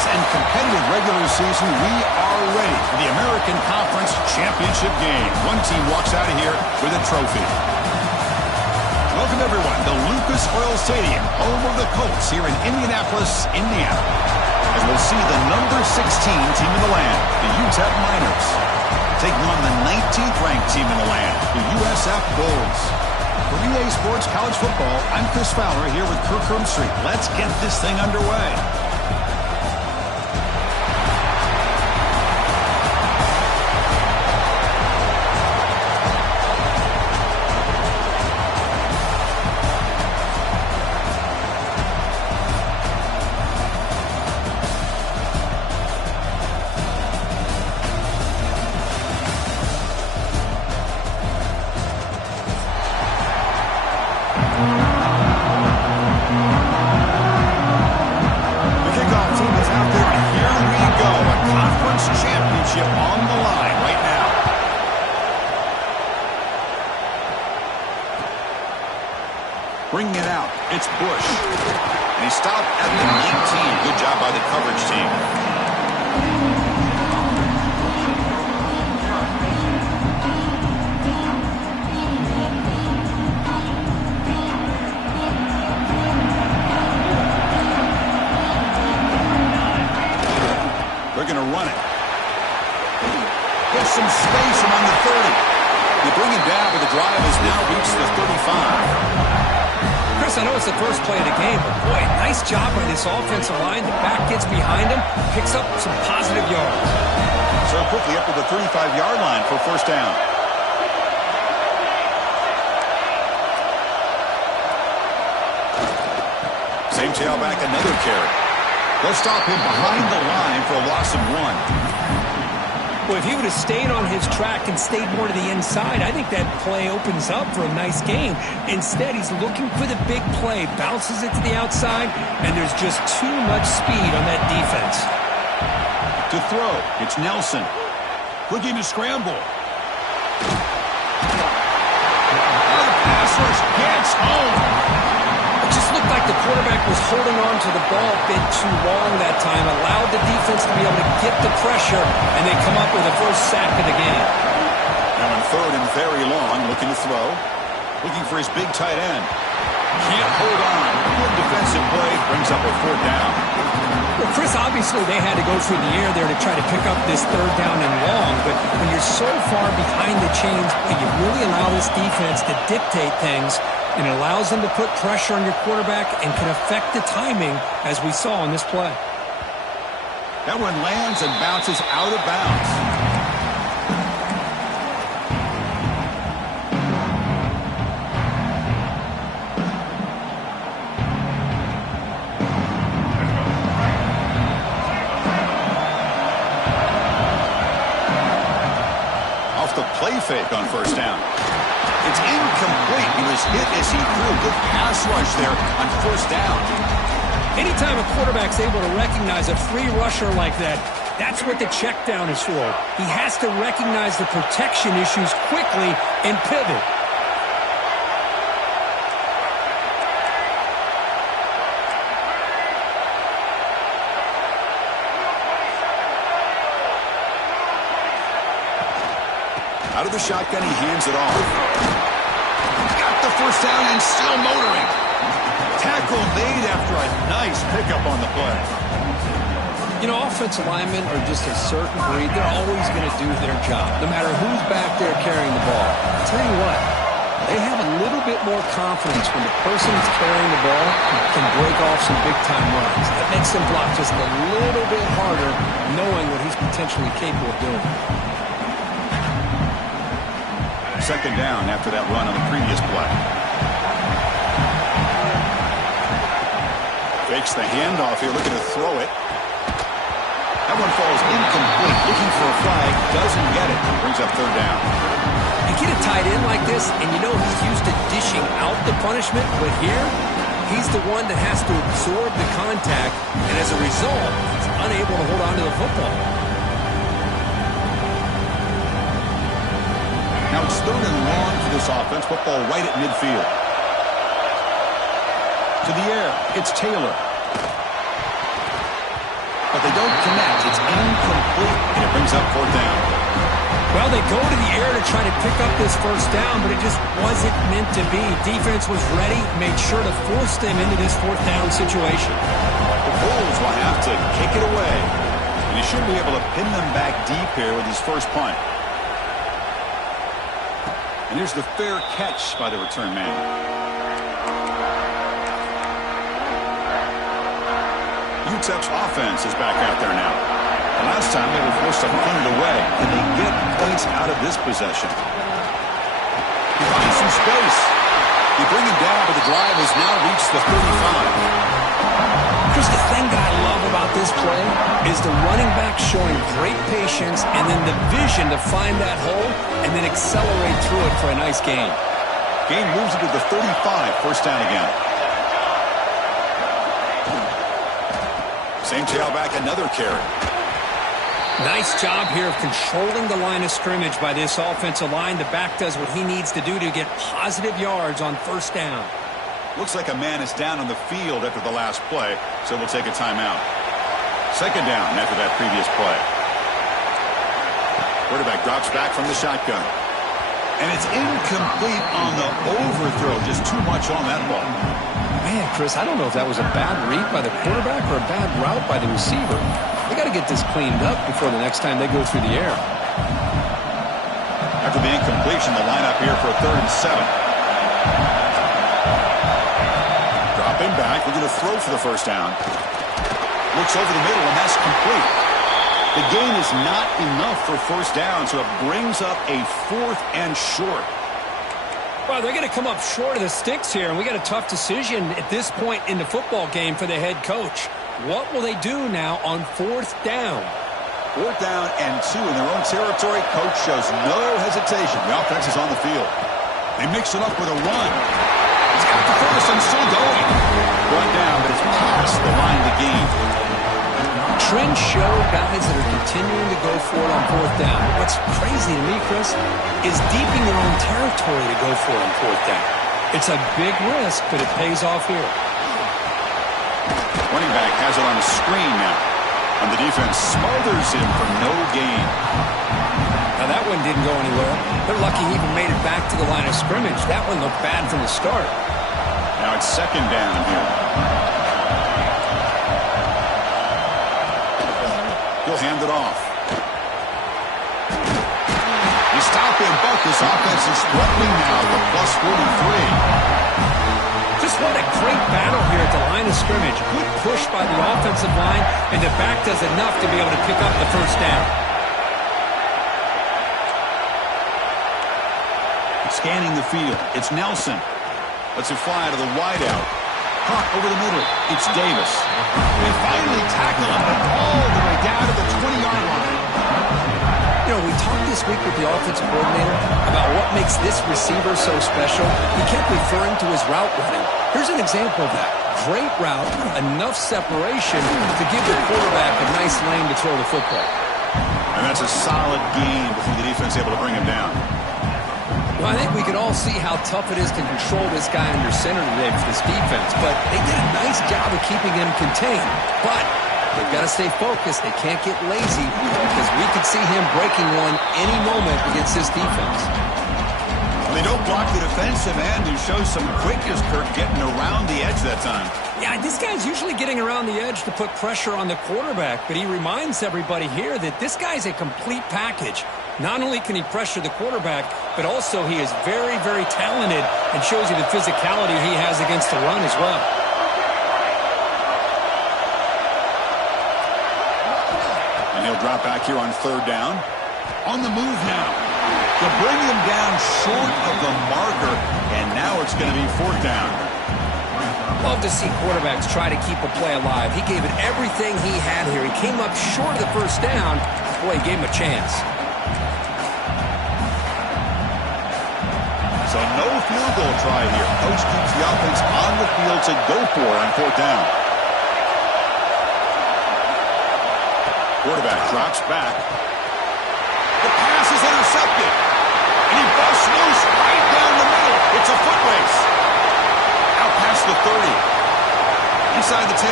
close and competitive regular season, we are ready for the American Conference Championship game. One team walks out of here with a trophy. Welcome, everyone, to Lucas Oil Stadium, home of the Colts here in Indianapolis, Indiana. As we'll see the number 16 team in the land, the UTEP Miners, taking on the 19th ranked team in the land, the USF Bulls. For EA Sports College Football, I'm Chris Fowler here with Kirk Street. Let's get this thing underway. Bringing it out, it's Bush. And he stopped at the 19. Good job by the coverage team. They're going to run it. Gets some space among the 30. They bring him down, but the drive has now reached the 35. Chris, I know it's the first play of the game, but boy, nice job by this offensive line. The back gets behind him, picks up some positive yards. So quickly up to the 35-yard line for first down. Same tailback, another carry. They'll stop him behind the line for a loss of 1. Well, if he would have stayed on his track and stayed more to the inside, I think that play opens up for a nice game. Instead, he's looking for the big play, bounces it to the outside, and there's just too much speed on that defense. To throw, it's Nelson. Looking to scramble. The pass rush gets home. It just looked like the quarterback was holding on to the ball a bit too long that time, allowed the defense to be able to get the pressure, and they come up with the first sack of the game. Now in third and very long, looking to throw. Looking for his big tight end. Can't hold on. Good defensive play, brings up a fourth down. Well, Chris, obviously they had to go through the air there to try to pick up this third down and long, but when you're so far behind the chains, you really allow this defense to dictate things. And it allows them to put pressure on your quarterback and can affect the timing, as we saw in this play. That one lands and bounces out of bounds. Off the play fake on first down. It's incomplete. He was hit as he threw. Good pass rush there on first down. Anytime a quarterback's able to recognize a free rusher like that, that's what the check down is for. He has to recognize the protection issues quickly and pivot. Out of the shotgun, he hands it off. Got the first down and still motoring. Tackle made after a nice pickup on the play. You know, offensive linemen are just a certain breed. They're always going to do their job, no matter who's back there carrying the ball. I'll tell you what, they have a little bit more confidence when the person that's carrying the ball can break off some big-time runs. That makes them block just a little bit harder, knowing what he's potentially capable of doing. Second down after that run on the previous play. Fakes the handoff here, looking to throw it. That one falls incomplete. Looking for a flag, doesn't get it. Brings up third down. You get a tight end like this, and you know he's used to dishing out the punishment, but here, he's the one that has to absorb the contact, and as a result, he's unable to hold on to the football. Now it's third and long for this offense. Football right at midfield. To the air, it's Taylor. but they don't connect. It's incomplete, and it brings up fourth down. Well, they go to the air to try to pick up this first down, but it just wasn't meant to be. Defense was ready, made sure to force them into this fourth down situation. The Bulls will have to kick it away, and he should be able to pin them back deep here with his first punt. And here's the fair catch by the return man. UTEP's offense is back out there now. The last time they were forced to punt it away. Can they get points out of this possession? He finds some space. They bring him down, but the drive has now reached the 35. Chris, the thing that I love about this play is the running back showing great patience and then the vision to find that hole and then accelerate through it for a nice gain. Gain moves it to the 35, first down again. Same tailback, another carry. Nice job here of controlling the line of scrimmage by this offensive line. The back does what he needs to do to get positive yards on first down. Looks like a man is down on the field after the last play, so we'll take a timeout. Second down after that previous play. Quarterback drops back from the shotgun. And it's incomplete on the overthrow. Just too much on that ball. Man, Chris, I don't know if that was a bad read by the quarterback or a bad route by the receiver. They got to get this cleaned up before the next time they go through the air. After the incompletion, the lineup here for a 3rd and 7. Dropping back, looking to throw for the first down. Looks over the middle, and that's complete. The gain is not enough for first down, so it brings up a 4th and short. Well, they're going to come up short of the sticks here, and we got a tough decision at this point in the football game for the head coach. What will they do now on 4th down? 4th down and 2 in their own territory. Coach shows no hesitation. The offense is on the field. They mix it up with a run. He's got the first and still going. Brought down, but it's past the line to gain. Trends show guys that are continuing to go for it on 4th down. What's crazy to me, Chris, is deep in their own territory to go for it on 4th down. It's a big risk, but it pays off here. Running back has it on a screen now. And the defense smothers him for no gain. Now that one didn't go anywhere. They're lucky he even made it back to the line of scrimmage. That one looked bad from the start. Now it's 2nd down here. He'll hand it off. He stopped him, but this offense is struggling now at the plus 43. Just what a great battle here at the line of scrimmage. Good push by the offensive line, and the back does enough to be able to pick up the first down. Scanning the field, it's Nelson. Lets it fly to the wideout. Caught over the middle, it's Davis. They finally tackle him all the way down to the 20-yard line. You know, we talked this week with the offensive coordinator about what makes this receiver so special. He kept referring to his route running. Here's an example of that. Great route, enough separation to give the quarterback a nice lane to throw the football. And that's a solid gain before the defense able to bring him down. Well, I think we can all see how tough it is to control this guy under center today for this defense, but they did a nice job of keeping him contained. But they've got to stay focused. They can't get lazy because we could see him breaking one any moment against this defense. Well, they don't block the defensive end, who shows some quickness, Kirk, getting around the edge that time. Yeah, this guy's usually getting around the edge to put pressure on the quarterback, but he reminds everybody here that this guy's a complete package. Not only can he pressure the quarterback, but also he is very, very talented and shows you the physicality he has against the run as well. And he'll drop back here on 3rd down. On the move now. They'll bring him down short of the marker, and now it's going to be 4th down. Love to see quarterbacks try to keep a play alive. He gave it everything he had here. He came up short of the first down. Boy, he gave him a chance. So no field goal try here. Coach keeps the offense on the field to go for it on 4th down. Quarterback drops back. The pass is intercepted. And he busts loose right down the middle. It's a foot race. Out past the 30. Inside the 10.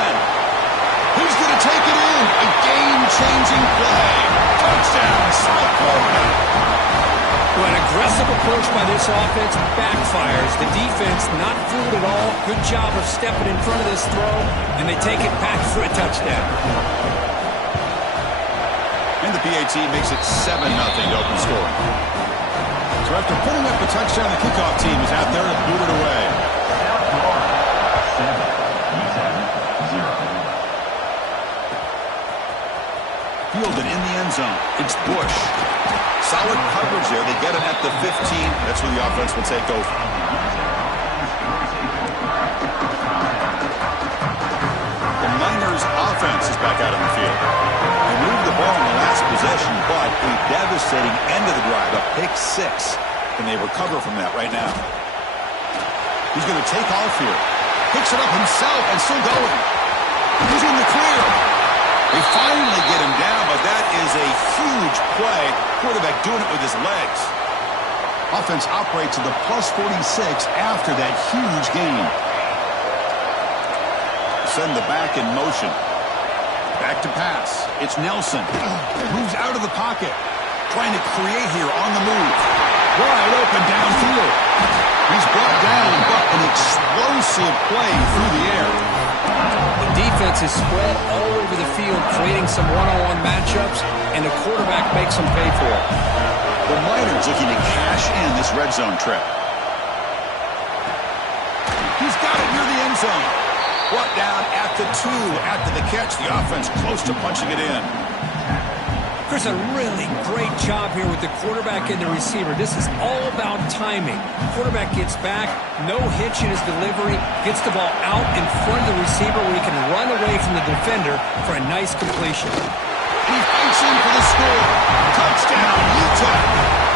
He He's going to take it in. A game-changing play. Touchdown, South Florida. Well, an aggressive approach by this offense backfires. The defense not fooled at all. Good job of stepping in front of this throw, and they take it back for a touchdown. And the PAT makes it 7-0 open scoring. So after putting up a touchdown, the kickoff team is out there to boot it away. Fielded in the end zone. It's Bush. Solid coverage there. They get him at the 15. That's where the offense will take over. The Miners' offense is back out on the field. They moved the ball in the last possession, but a devastating end of the drive, a pick 6. And they recover from that right now. He's going to take off here. Picks it up himself and still going. He's in the clear. They finally get him down, but that is a huge play. Quarterback doing it with his legs. Offense operates at the +46 after that huge gain. Send the back in motion. Back to pass. It's Nelson. Moves out of the pocket. Trying to create here on the move. Wide open downfield. He's brought down, but an explosive play through the air. The defense is spread all over the field, creating some one-on-one matchups, and the quarterback makes them pay for it. The Miners looking to cash in this red zone trip. He's got it near the end zone. Brought down at the 2 after the catch. The offense close to punching it in. Chris, a really great job here with the quarterback and the receiver. This is all about timing. Quarterback gets back, no hitch in his delivery, gets the ball out in front of the receiver where he can run away from the defender for a nice completion. He fights in for the score. Touchdown, UTEP.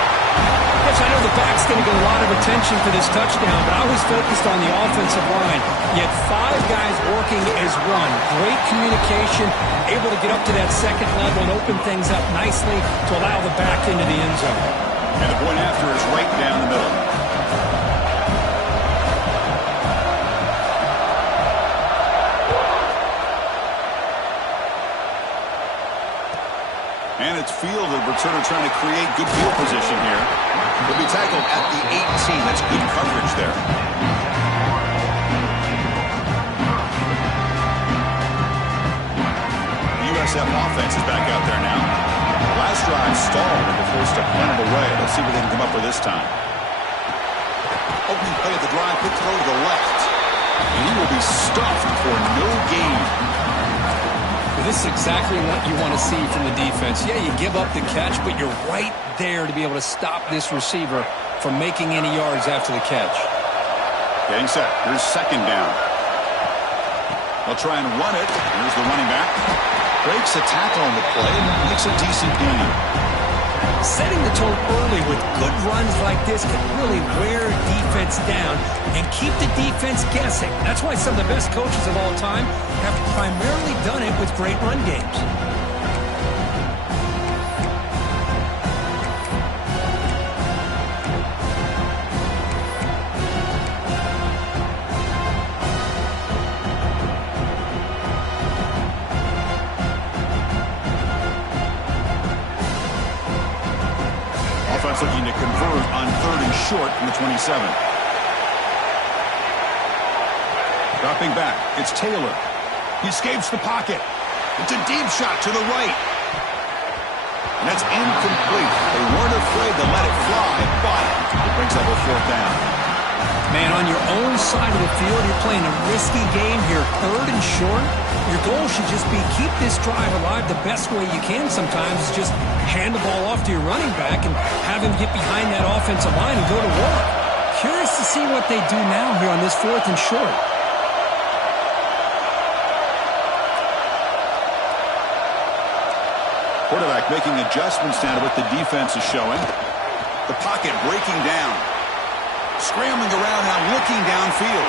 Yes, I know the back's going to get a lot of attention for this touchdown, but I was focused on the offensive line. You had 5 guys working as one. Great communication, able to get up to that second level and open things up nicely to allow the back into the end zone. And the point after is right down the middle. And it's fielded. Returner trying to create good field position here. He'll be tackled at the 18. That's good coverage there. The USF offense is back out there now. Last drive stalled and they're forced to punt it away. Let's see what they can come up with this time. Opening play of the drive, quick throw to the left. And he will be stuffed for no gain. This is exactly what you want to see from the defense. Yeah, you give up the catch, but you're right there to be able to stop this receiver from making any yards after the catch. Getting set. Here's second down. They'll try and run it. Here's the running back. Breaks a tackle on the play and makes a decent gain. Setting the tone early with good runs like this can really wear defense down and keep the defense guessing. That's why some of the best coaches of all time have primarily done it with great run games. Looking to convert on 3rd and short from the 27. Dropping back, it's Taylor. He escapes the pocket. It's a deep shot to the right. And that's incomplete. They weren't afraid to let it fly, but it brings up a 4th down. Man, on your own side of the field, you're playing a risky game here. 3rd and short. Your goal should just be keep this drive alive the best way you can sometimes. Is just hand the ball off to your running back and have him get behind that offensive line and go to work. Curious to see what they do now here on this 4th and short. Quarterback making adjustments now to what the defense is showing. The pocket breaking down. Scrambling around now, looking downfield.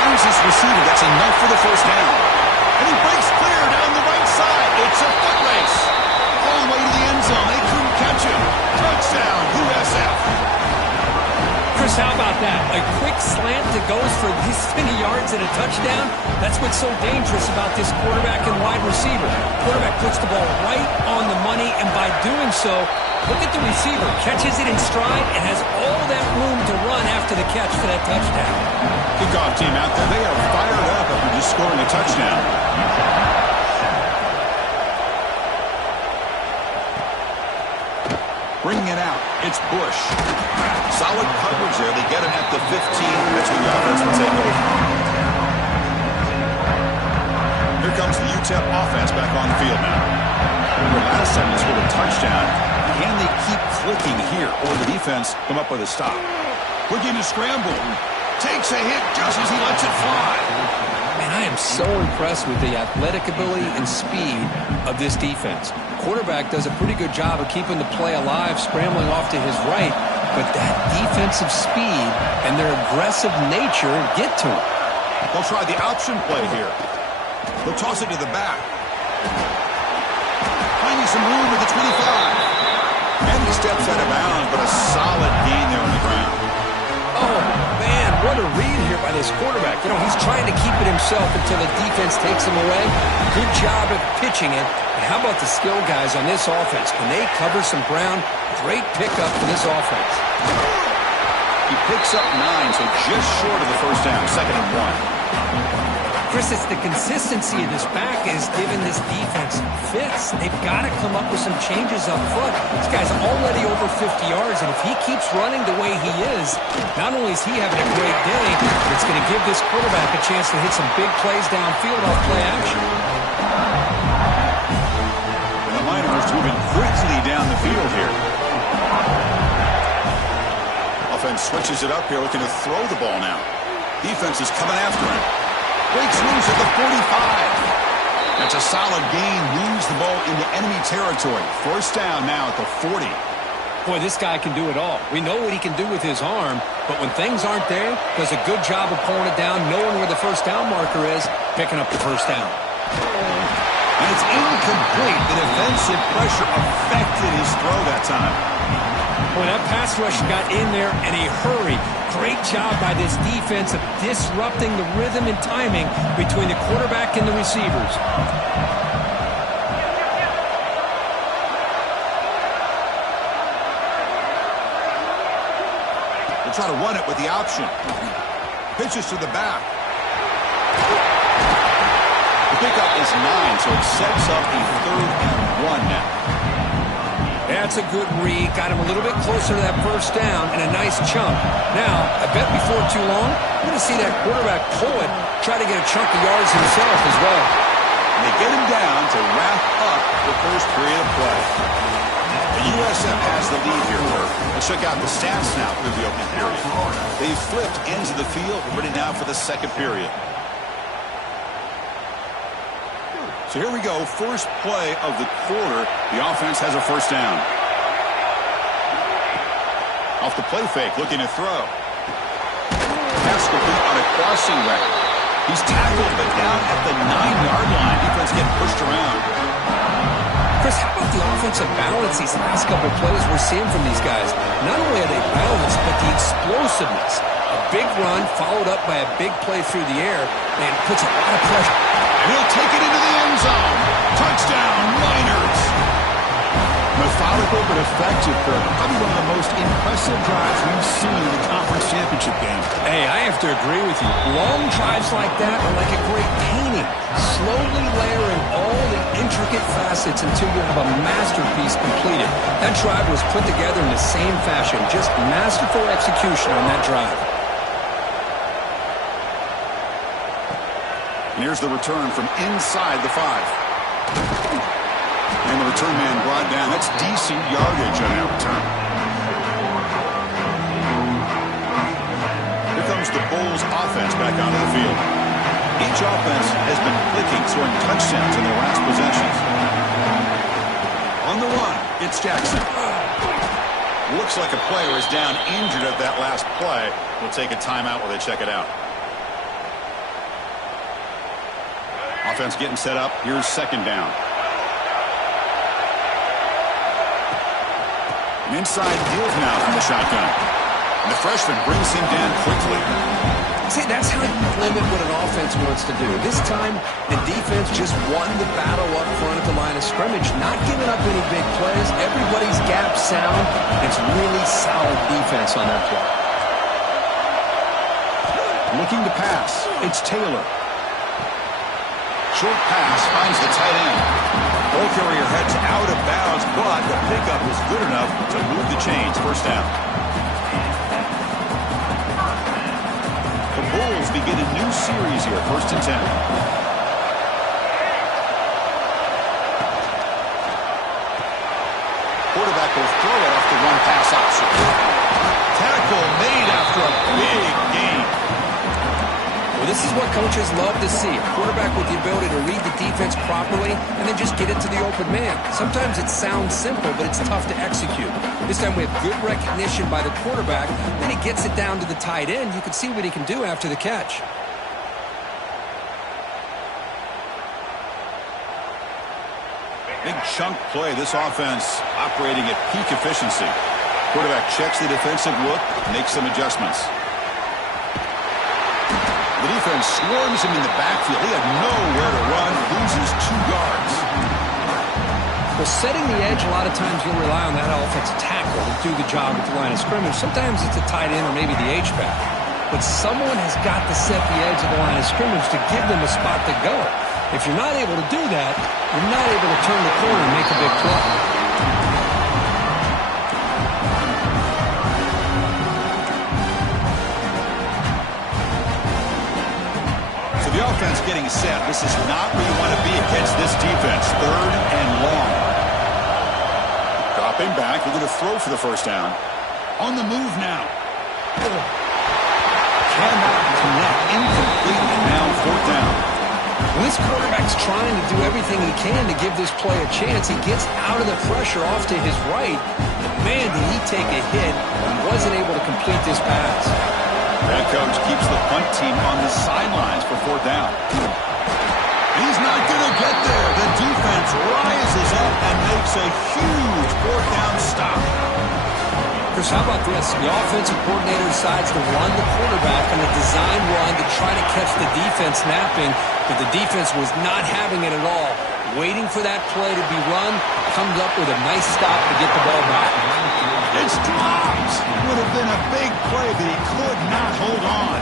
Finds his receiver. That's enough for the 1st down. And he breaks clear down the right side. It's a foot race. All the way to the end zone. They couldn't catch him. Touchdown, USF. Chris, how about that? A quick slant slant that goes for these many yards and a touchdown. That's what's so dangerous about this quarterback and wide receiver. Quarterback puts the ball right on the money, and by doing so, look at the receiver. Catches it in stride and has all that room to run after the catch for that touchdown. Kickoff team out there. They are fired up after just scoring a touchdown. Bringing it out, it's Bush. Solid coverage there. They get him at the 15. That's where the offense will take over. Here comes the UTEP offense back on the field now. Remember last time they scored a touchdown. Can they keep clicking here, or the defense come up with a stop? Looking to scramble. Takes a hit just as he lets it fly. Man, I am so impressed with the athletic ability and speed of this defense. Quarterback does a pretty good job of keeping the play alive, scrambling off to his right, but that defensive speed and their aggressive nature get to him. They'll try the option play here. They'll toss it to the back. Finding some room at the 25. And he steps out of bounds, but a solid gain there on the ground. Oh, man, what a read here by this quarterback. You know, he's trying to keep it himself until the defense takes him away. Good job of pitching it. And how about the skill guys on this offense? Can they cover some ground? Great pickup for this offense. He picks up 9, so just short of the first down, 2nd and 1. Chris, it's the consistency of this back is giving this defense fits. They've got to come up with some changes up front. This guy's already over 50 yards, and if he keeps running the way he is, not only is he having a great day, it's going to give this quarterback a chance to hit some big plays downfield off play action. And the Miners moving quickly down the field here. Offense switches it up here, looking to throw the ball now. Defense is coming after him. Breaks loose at the 45. That's a solid gain. Moves the ball into enemy territory. First down now at the 40. Boy, this guy can do it all. We know what he can do with his arm, but when things aren't there, does a good job of pulling it down, knowing where the first down marker is, picking up the first down. And it's incomplete. The defensive pressure affected his throw that time. Boy, that pass rush got in there in a hurry. Great job by this defense of disrupting the rhythm and timing between the quarterback and the receivers. They'll try to run it with the option. Pitches to the back. The pickup is 9, so it sets up a 3rd and 1 now. That's a good read. Got him a little bit closer to that first down and a nice chunk. Now, I bet before too long, we're going to see that quarterback pull it, try to get a chunk of yards himself as well. And they get him down to wrap up the first period of play. The USF has the lead here, Kirk. Let's check out the stats now through the opening period. They've flipped ends of the field, ready now for the second period. So here we go, first play of the quarter. The offense has a first down. Off the play fake, looking to throw. Pass complete on a crossing route. He's tackled, but down at the 9-yard line. Defense getting pushed around. Chris, how about the offensive balance these last couple plays we're seeing from these guys? Not only are they balanced, but the explosiveness. A big run followed up by a big play through the air, and it puts a lot of pressure. He'll take it into the end zone. Touchdown, Miners. Methodical but effective, Kirk. Probably one of the most impressive drives we've seen in the conference championship game. Hey, I have to agree with you. Long drives like that are like a great painting. Slowly layering all the intricate facets until you have a masterpiece completed. That drive was put together in the same fashion. Just masterful execution on that drive. And here's the return from inside the 5. And the return man brought down. That's decent yardage on that return. Here comes the Bulls offense back onto the field. Each offense has been clicking, scoring touchdowns in their last possessions. On the run, it's Jackson. Looks like a player is down injured at that last play. We'll take a timeout while they check it out. Offense getting set up. Here's second down. An inside give now from the shotgun. And the freshman brings him down quickly. See, that's how you limit what an offense wants to do. This time, the defense just won the battle up front at the line of scrimmage, not giving up any big plays. Everybody's gap sound. It's really solid defense on that play. Looking to pass. It's Taylor. Short pass finds the tight end. Ball carrier heads out of bounds, but the pickup was good enough to move the chains. First down. The Bulls begin a new series here. 1st and 10. Quarterback will throw it off the one-pass option. Tackle made after a big gain. Well, this is what coaches love to see. A quarterback with the ability to read the defense properly and then just get it to the open man. Sometimes it sounds simple, but it's tough to execute. This time we have good recognition by the quarterback. Then he gets it down to the tight end. You can see what he can do after the catch. Big chunk play. This offense operating at peak efficiency. Quarterback checks the defensive look, makes some adjustments. The defense swarms him in the backfield. He had nowhere to run, loses 2 yards. Well, setting the edge, a lot of times you'll rely on that offensive tackle to do the job at the line of scrimmage. Sometimes it's a tight end or maybe the H-back. But someone has got to set the edge of the line of scrimmage to give them a spot to go. If you're not able to do that, you're not able to turn the corner and make a big play. So the offense getting set. This is not where you want to be against this defense. 3rd and long. Dropping back, looking to throw for the first down. On the move now. Cannot connect. Incomplete, and now 4th down. When this quarterback's trying to do everything he can to give this play a chance, he gets out of the pressure off to his right. But man, did he take a hit and wasn't able to complete this pass. That coach keeps the punt team on the sidelines for 4th down. He's not going to get there. The defense rises up and makes a huge 4th down stop. Chris, how about this? The offensive coordinator decides to run the quarterback on a design run to try to catch the defense napping, but the defense was not having it at all. Waiting for that play to be run, comes up with a nice stop to get the ball back. It's dropped. Would have been a big play, but he could not hold on.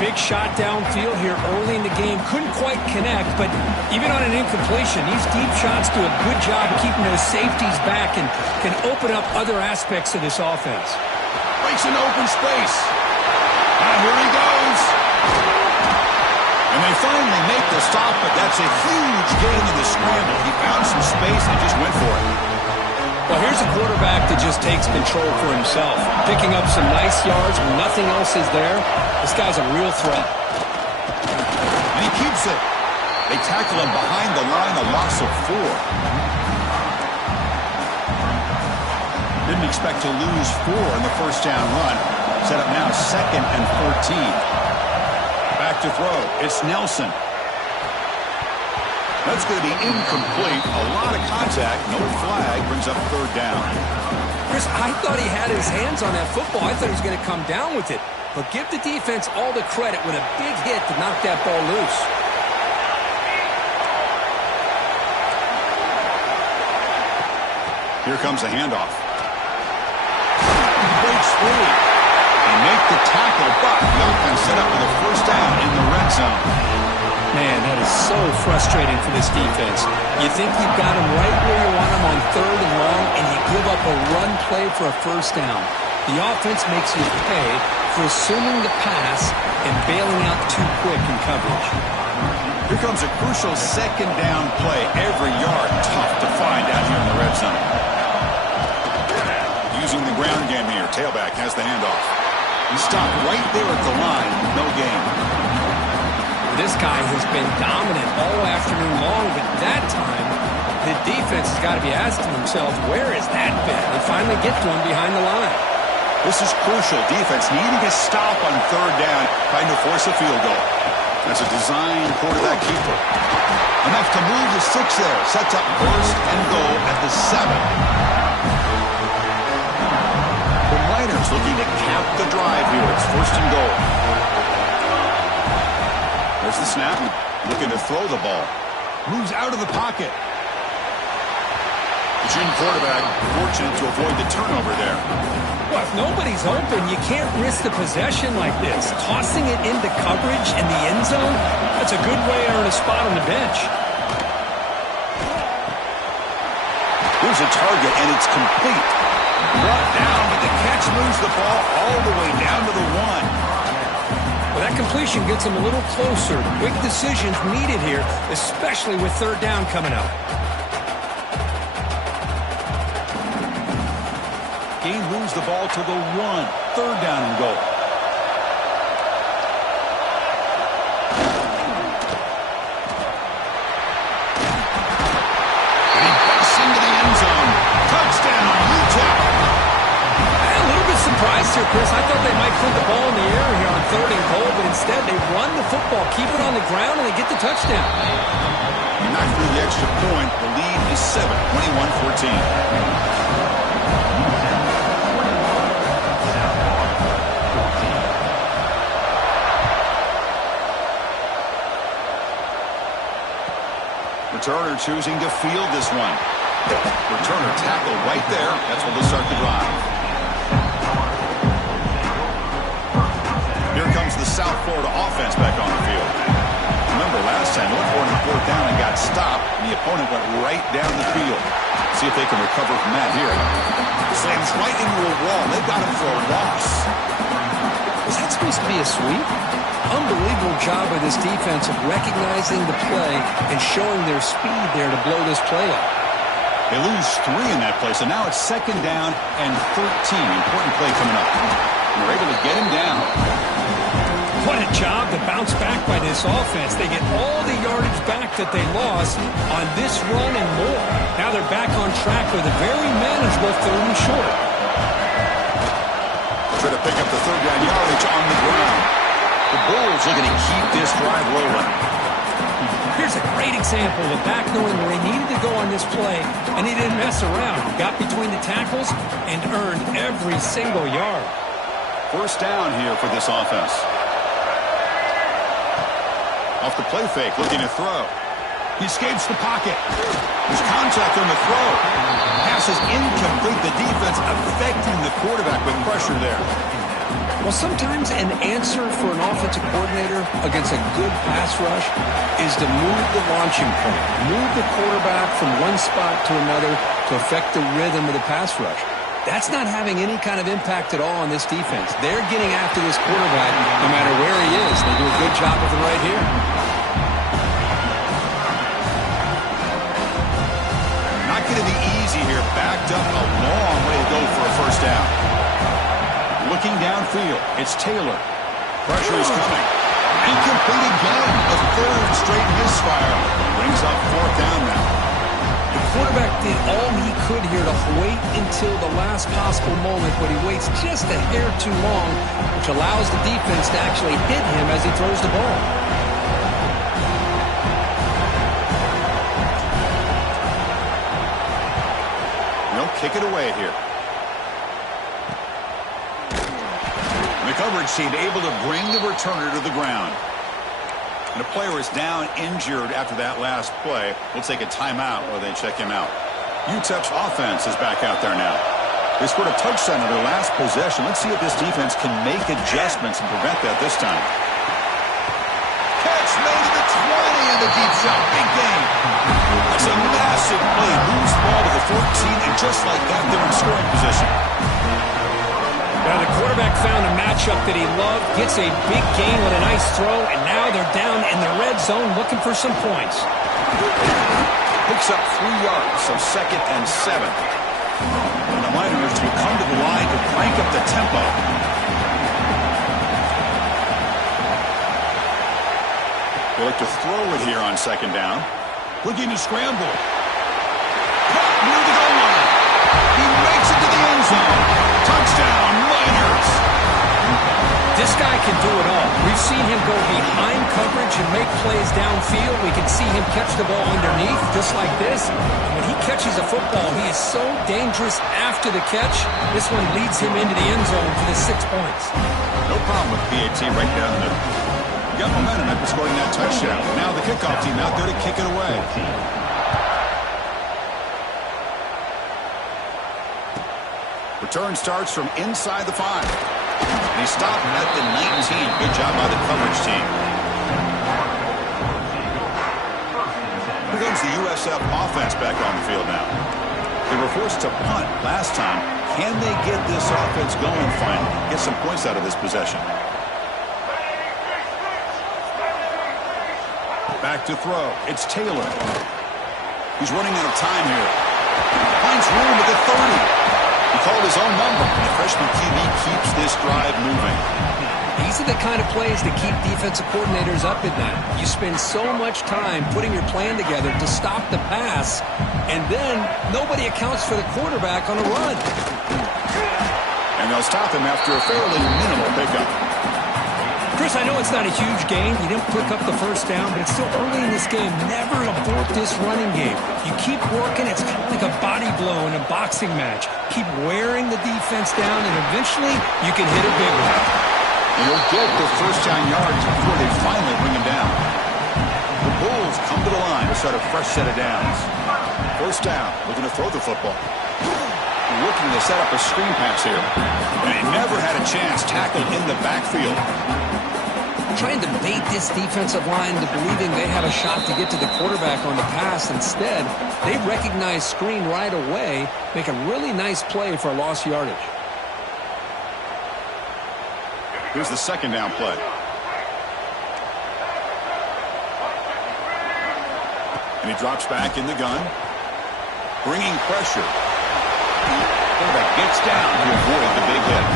Big shot downfield here early in the game. Couldn't quite connect, but even on an incompletion, these deep shots do a good job keeping those safeties back and can open up other aspects of this offense. Breaks an open space. Now here he goes. And they finally make the stop, but that's a huge gain in the scramble. He found some space and just went for it. Well, here's a quarterback that just takes control for himself. Picking up some nice yards when nothing else is there. This guy's a real threat. And he keeps it. They tackle him behind the line, a loss of 4. Didn't expect to lose 4 in the first down run. Set up now 2nd and 14. Back to throw. It's Nelson. That's going to be incomplete. A lot of contact. No flag. Brings up 3rd down. Chris, I thought he had his hands on that football. I thought he was going to come down with it. But give the defense all the credit with a big hit to knock that ball loose. Here comes a handoff. Breaks free. They make the tackle, but the offense set up with a first down in the red zone. Man, that is so frustrating for this defense. You think you've got them right where you want them on 3rd and long, and you give up a run play for a first down. The offense makes you pay for assuming the pass and bailing out too quick in coverage. Here comes a crucial 2nd down play. Every yard tough to find out here in the red zone. Using the ground game here. Tailback has the handoff. He stopped right there at the line. No gain. This guy has been dominant all afternoon long, but that time, the defense has got to be asking themselves, where has that been? They finally get to him behind the line. This is crucial. Defense needing a stop on 3rd down, trying to force a field goal. That's a design quarterback keeper. Enough to move the 6 there. Sets up 1st and goal at the 7. The Miners looking to cap the drive here. It's 1st and goal. There's the snap. Looking to throw the ball. Moves out of the pocket. The junior quarterback fortunate to avoid the turnover there. Well, if nobody's open, you can't risk the possession like this. Tossing it into coverage in the end zone, that's a good way to earn a spot on the bench. Here's a target, and it's complete. Brought down, but the catch moves the ball all the way down to the 1. Well, that completion gets him a little closer. Quick decisions needed here, especially with third down coming up. Game moves the ball to the 1. Third down and goal. And he busts into the end zone. Touchdown, UTEP. A little bit surprised here, Chris. I thought they might put the ball in the air here on third and goal, but instead they run the football, keep it on the ground, and they get the touchdown. And not through the extra point. The lead is 7, 21-14. Returner choosing to field this one. Returner tackle right there. That's where they'll start the drive. Here comes the South Florida offense back on the field. Remember last time, looked for it on fourth down and got stopped, and the opponent went right down the field. See if they can recover from that here. Slams right into a wall. They've got him for a loss. Was that supposed to be a sweep? Unbelievable job by this defense of recognizing the play and showing their speed there to blow this play up. They lose 3 in that play, so now it's second down and 13. Important play coming up. And they're able to get him down. What a job to bounce back by this offense. They get all the yardage back that they lost on this run and more. Now they're back on track with a very manageable third and short. Try to pick up the third down yardage on the ground. The Bulls looking to keep this drive rolling. Here's a great example of back knowing where he needed to go on this play, and he didn't mess around. He got between the tackles and earned every single yard. First down here for this offense. Off the play fake, looking to throw. He escapes the pocket. There's contact on the throw. Pass is incomplete. The defense affecting the quarterback with pressure there. Well, sometimes an answer for an offensive coordinator against a good pass rush is to move the launching point, move the quarterback from one spot to another to affect the rhythm of the pass rush. That's not having any kind of impact at all on this defense. They're getting after this quarterback no matter where he is. They do a good job of it right here. Not going to be easy here. Backed up, a long way to go for a first down. Looking downfield, it's Taylor. Pressure is coming. Incomplete again. A third straight misfire. Brings up fourth down now. The quarterback did all he could here to wait until the last possible moment, but he waits just a hair too long, which allows the defense to actually hit him as he throws the ball. They'll kick it away here. The coverage team able to bring the returner to the ground. And a player is down injured after that last play. We'll take a timeout while they check him out. UTEP's offense is back out there now. They scored a touchdown on their last possession. Let's see if this defense can make adjustments and prevent that this time. Catch made to the 20 in the deep shot. Big game. That's a massive play. Moves the ball to the 14, and just like that, they're in scoring position. Now the quarterback found a matchup that he loved, gets a big gain with a nice throw, and now they're down in the red zone looking for some points. Picks up 3 yards, so second and 7. And the Miners will come to the line to crank up the tempo. They look to throw it here on second down. Looking to scramble. Caught near the goal line. He makes it to the end zone. Touchdown, Miners. This guy can do it all. We've seen him go behind coverage and make plays downfield. We can see him catch the ball underneath, just like this. And when he catches a football, he is so dangerous after the catch. This one leads him into the end zone for the 6 points. No problem with PAT right down the middle. got momentum after scoring that touchdown. Now the kickoff team out there to kick it away. Return starts from inside the 5. And he stopped at the 19. Good job by the coverage team. Here comes the USF offense back on the field now. They were forced to punt last time. Can they get this offense going finally? Get some points out of this possession. Back to throw. It's Taylor. He's running out of time here. Finds room at the 30. He called his own number. The freshman QB keeps this drive moving. These are the kind of plays that keep defensive coordinators up at night. You spend so much time putting your plan together to stop the pass, and then nobody accounts for the quarterback on a run. And they'll stop him after a fairly minimal pickup. Chris, I know it's not a huge gain. You didn't pick up the first down, but it's still early in this game. Never abort this running game. You keep working. It's kind of like a body blow in a boxing match. Keep wearing the defense down, and eventually you can hit a big one. And he'll get the first down yards before they finally bring him down. The Bulls come to the line to start a fresh set of downs. First down, looking to throw the football. Looking to set up a screen pass here. And he never had a chance tackled in the backfield. Trying to bait this defensive line to believing they have a shot to get to the quarterback on the pass. Instead, they recognize screen right away, make a really nice play for lost yardage. Here's the second down play. And he drops back in the gun, bringing pressure. Quarterback gets down to avoid the big hit.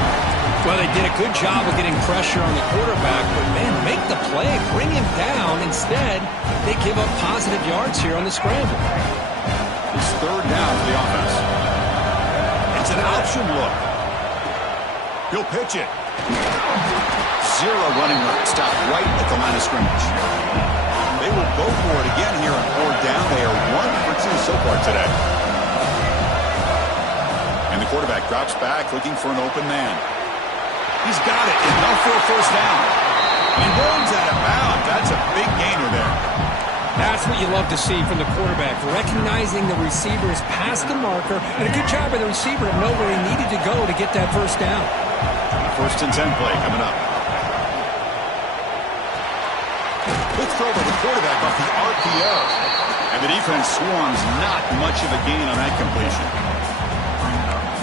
Well, they did a good job of getting pressure on the quarterback, but, man, make the play, bring him down. Instead, they give up positive yards here on the scramble. It's third down for the offense. It's an option look. He'll pitch it. Zero running room. Stopped right at the line of scrimmage. They will go for it again here on fourth down. They are 1 for 2 so far today. And the quarterback drops back looking for an open man. He's got it. Enough for a first down. And he runs out of bounds. That's a big gainer there. That's what you love to see from the quarterback, recognizing the receiver's past the marker, and a good job by the receiver to know where he needed to go to get that first down. First and 10 play coming up. Good throw by the quarterback off the RPO. And the defense swarms. Not much of a gain on that completion.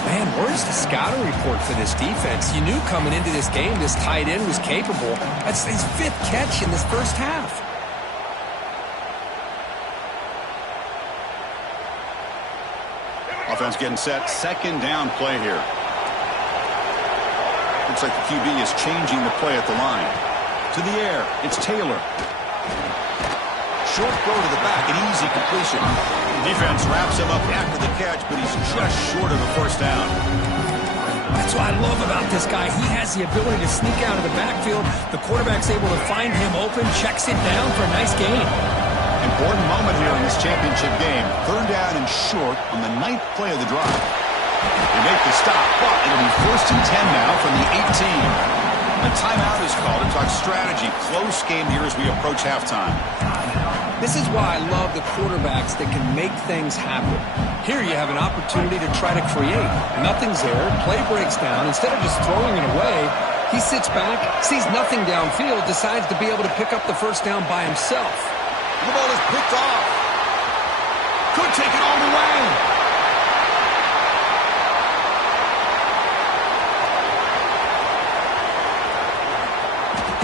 Man, where's the scouting report for this defense? You knew coming into this game this tight end was capable. That's his 5th catch in this first half. Offense getting set. Second down play here. Looks like the QB is changing the play at the line. To the air. It's Taylor. Short throw to the back. An easy completion. Defense wraps him up after the catch, but he's just short of a first down. That's what I love about this guy. He has the ability to sneak out of the backfield. The quarterback's able to find him open, checks it down for a nice gain. Important moment here in this championship game. Third down and short on the 9th play of the drive. They make the stop, but it'll be first and 10 now from the 18. A timeout is called to talk strategy. Close game here as we approach halftime. This is why I love the quarterbacks that can make things happen. Here you have an opportunity to try to create. Nothing's there. Play breaks down. Instead of just throwing it away, he sits back, sees nothing downfield, decides to be able to pick up the first down by himself. The ball is picked off. Could take it all the way.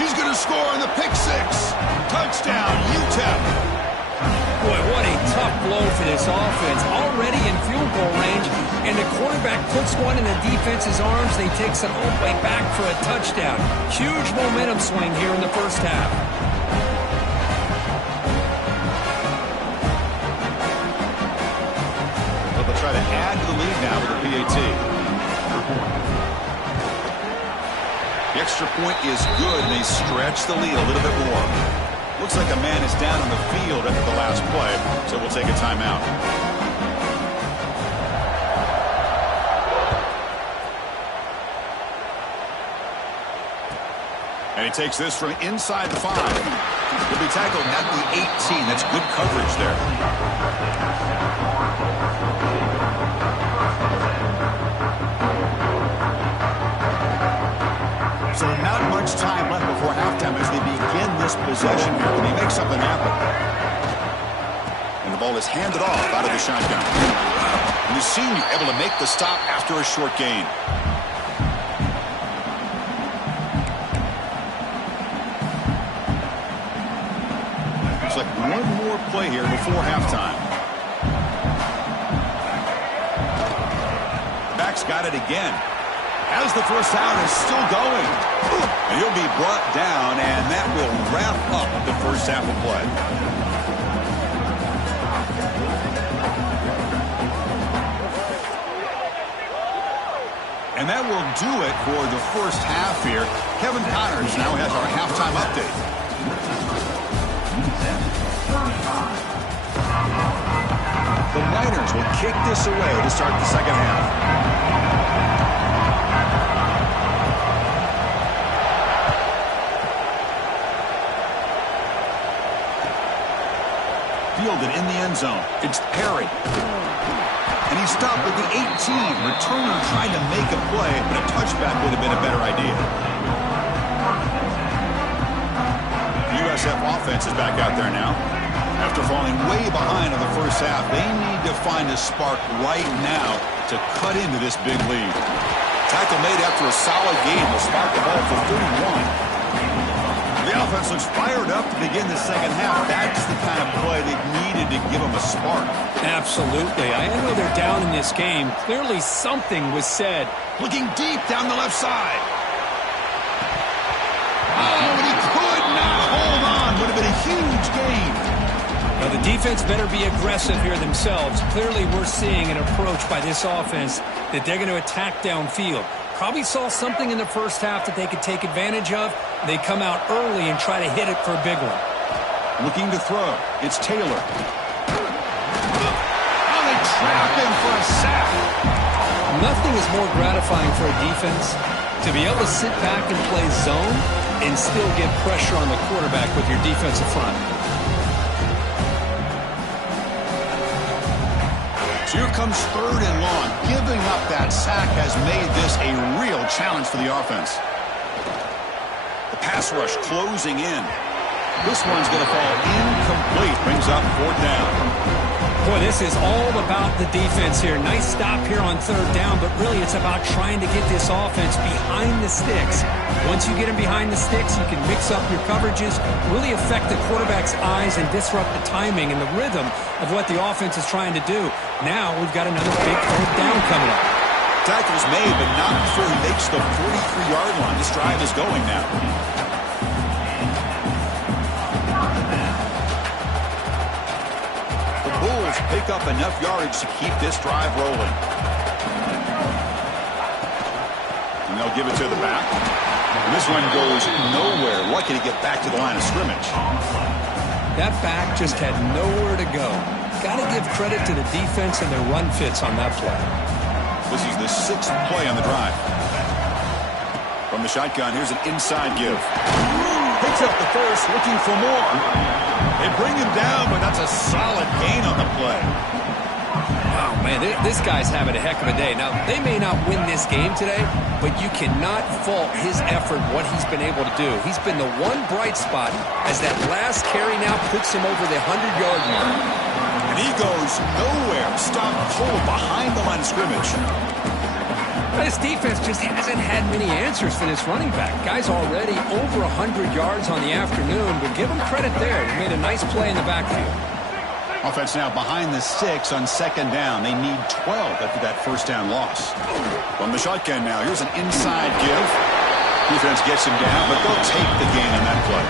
He's going to score on the pick six. Touchdown, UTEP. Boy, what a tough blow for this offense. Already in field goal range, and the quarterback puts one in the defense's arms. They take some all the way back for a touchdown. Huge momentum swing here in the first half. But they'll try to add to the lead now with the PAT. The extra point is good, and they stretch the lead a little bit more. Looks like a man is down on the field after the last play, so we'll take a timeout. And he takes this from inside the 5. He'll be tackled at the 18. That's good coverage there. So not much time left before halftime as they begin this possession here. Can they make something happen? And the ball is handed off out of the shotgun. And the senior able to make the stop after a short gain. Looks like one more play here before halftime. Back's got it again. As the first down is still going. And he'll be brought down, and that will wrap up the first half of play. And that will do it for the first half here. Kevin Connors now has our halftime update. The Niners will kick this away to start the second half. Fielded in the end zone. It's Perry. And he stopped at the 18. Returner trying to make a play, but a touchback would have been a better idea. The USF offense is back out there now. After falling way behind in the first half, they need to find a spark right now to cut into this big lead. Tackle made after a solid game will spot the ball for 31. The offense looks fired up to begin the second half. That's the kind of play they needed to give them a spark. Absolutely. I know they're down in this game. Clearly something was said. Looking deep down the left side. Oh, and he could not hold on. Would have been a huge gain. Now, the defense better be aggressive here themselves. Clearly we're seeing an approach by this offense that they're going to attack downfield. Probably saw something in the first half that they could take advantage of. They come out early and try to hit it for a big one. Looking to throw. It's Taylor. Oh, they trap him for a sack. Nothing is more gratifying for a defense to be able to sit back and play zone and still get pressure on the quarterback with your defensive front. So here comes 3rd and long. Giving up that sack has made this a real challenge for the offense. The pass rush closing in. This one's going to fall incomplete. Brings up 4th down. Boy, this is all about the defense here. Nice stop here on 3rd down, but really it's about trying to get this offense behind the sticks. Once you get them behind the sticks, you can mix up your coverages, really affect the quarterback's eyes and disrupt the timing and the rhythm of what the offense is trying to do. Now we've got another big 3rd down coming up. Tackle's made, but not before he makes the 43-yard line. This drive is going now. The Bulls pick up enough yardage to keep this drive rolling. And they'll give it to the back. And this one goes nowhere. Lucky to get back to the line of scrimmage. That back just had nowhere to go. Got to give credit to the defense and their run fits on that play. This is the 6th play on the drive. From the shotgun, here's an inside give. Picks up the first, looking for more. They bring him down, but that's a solid gain on the play. Oh, man, this guy's having a heck of a day. Now, they may not win this game today, but you cannot fault his effort, what he's been able to do. He's been the one bright spot as that last carry now puts him over the 100-yard mark. And he goes nowhere. Stopped cold behind the line of scrimmage. This defense just hasn't had many answers for this running back. Guy's already over 100 yards on the afternoon, but give him credit there. He made a nice play in the backfield. Offense now behind the 6 on 2nd down. They need 12 after that first down loss. From the shotgun now, here's an inside give. Defense gets him down, but they'll take the gain on that play.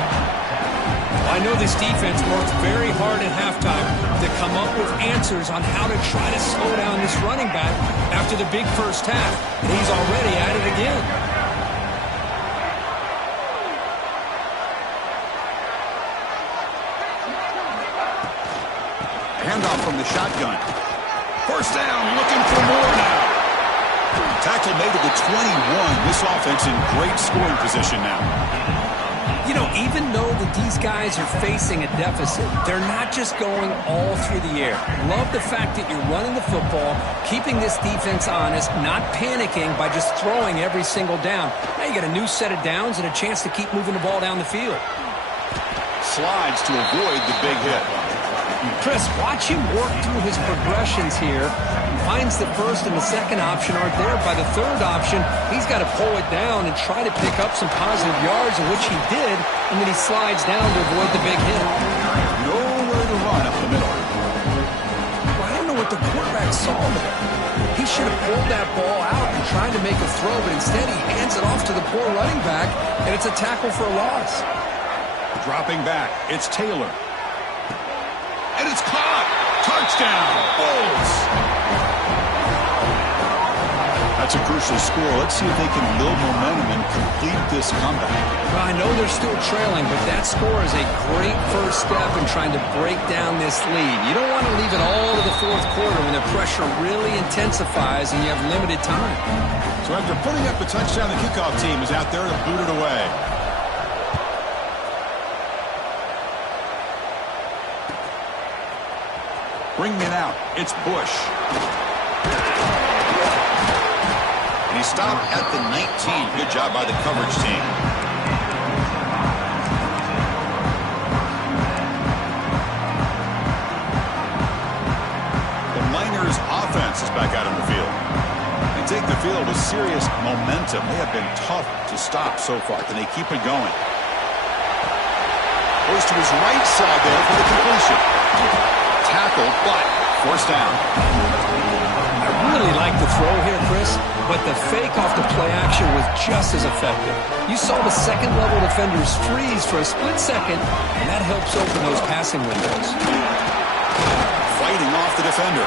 I know this defense worked very hard at halftime to come up with answers on how to try to slow down this running back after the big first half. And he's already at it again. Handoff from the shotgun. First down, looking for more now. Tackle made at the 21. This offense in great scoring position now. You know, even though these guys are facing a deficit, they're not just going all through the air. Love the fact that you're running the football, keeping this defense honest, not panicking by just throwing every single down. Now you got a new set of downs and a chance to keep moving the ball down the field. Slides to avoid the big hit. Chris, watch him work through his progressions here. He finds the first and the second option aren't there. By the third option, he's got to pull it down and try to pick up some positive yards, which he did, and then he slides down to avoid the big hit. Nowhere to run up the middle. Well, I don't know what the quarterback saw there. He should have pulled that ball out and tried to make a throw, but instead he hands it off to the poor running back, and it's a tackle for a loss. Dropping back, it's Taylor. And it's caught. Touchdown, Bulls. That's a crucial score. Let's see if they can build momentum and complete this comeback. Well, I know they're still trailing, but that score is a great first step in trying to break down this lead. You don't want to leave it all to the fourth quarter when the pressure really intensifies and you have limited time. So after putting up the touchdown, the kickoff team is out there to boot it away. Bringing it out, it's Bush. And he stopped at the 19. Good job by the coverage team. The Miners offense is back out on the field. They take the field with serious momentum. They have been tough to stop so far. Can they keep it going? Goes to his right side there for the completion. Tackle, but forced down. I really like the throw here, Chris, but the fake off the play action was just as effective. You saw the second-level defenders freeze for a split second, and that helps open those passing windows. Fighting off the defender.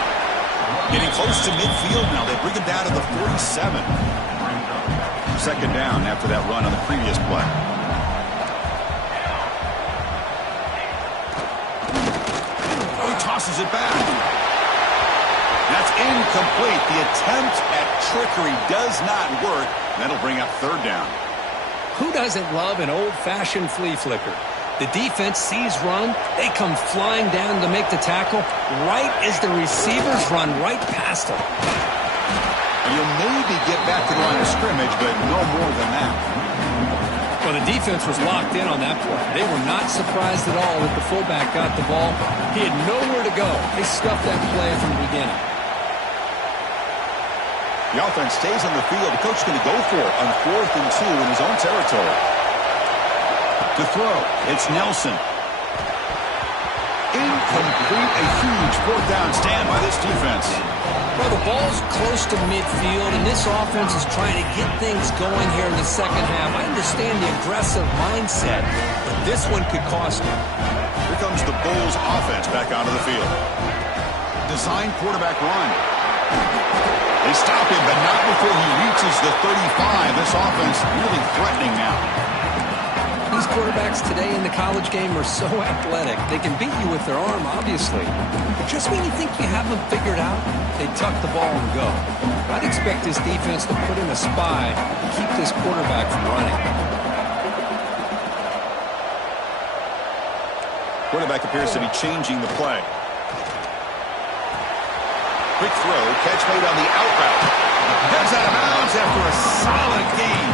Getting close to midfield now. They bring him down to the 47. Second down after that run on the previous play. Tosses it back. That's incomplete. The attempt at trickery does not work. That'll bring up third down. Who doesn't love an old-fashioned flea flicker? The defense sees run. They come flying down to make the tackle right as the receivers run right past them. You'll maybe get back to the line of scrimmage, but no more than that. Well, the defense was locked in on that play. They were not surprised at all that the fullback got the ball. He had nowhere to go. They stuffed that play from the beginning. The offense stays on the field. The coach is going to go for it on 4th and 2 in his own territory. To throw, it's Nelson. Incomplete, a huge fourth down stand by this defense. Well, the ball's close to midfield, and this offense is trying to get things going here in the second half. I understand the aggressive mindset, but this one could cost them. Here comes the Bulls offense back onto the field. Design quarterback run. They stop him, but not before he reaches the 35. This offense really threatening now. These quarterbacks today in the college game are so athletic. They can beat you with their arm, obviously. But just when you think you have them figured out, they tuck the ball and go. I'd expect this defense to put in a spy and keep this quarterback from running. Quarterback appears to be changing the play. Quick throw, catch made on the out route. Heads out of bounds after a solid gain.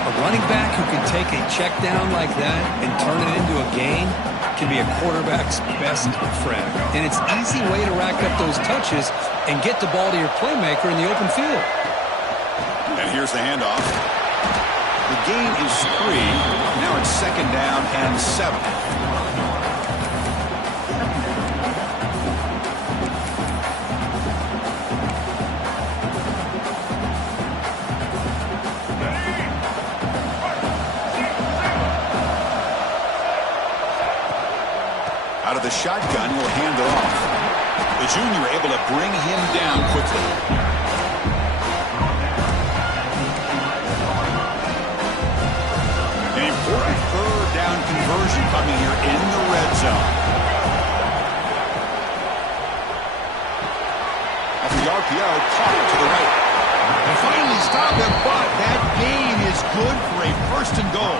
A running back who can take a check down like that and turn it into a gain can be a quarterback's best friend. And it's an easy way to rack up those touches and get the ball to your playmaker in the open field. And here's the handoff. The gain is 3. Now it's second down and 7. Out of the shotgun, he'll hand it off. The junior able to bring him down quickly. An important third down conversion coming here in the red zone. Off the RPO, caught it to the right. And finally stop him, but that gain is good for a first and goal.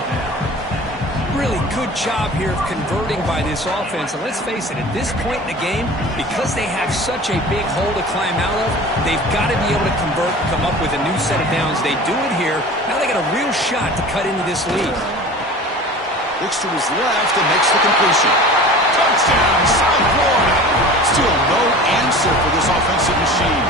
Really good job here of converting by this offense. And let's face it, at this point in the game, because they have such a big hole to climb out of, they've got to be able to convert and come up with a new set of downs. They do it here. Now they got a real shot to cut into this lead. Looks to his left and makes the completion. Touchdown, South Florida. Still no answer for this offensive machine.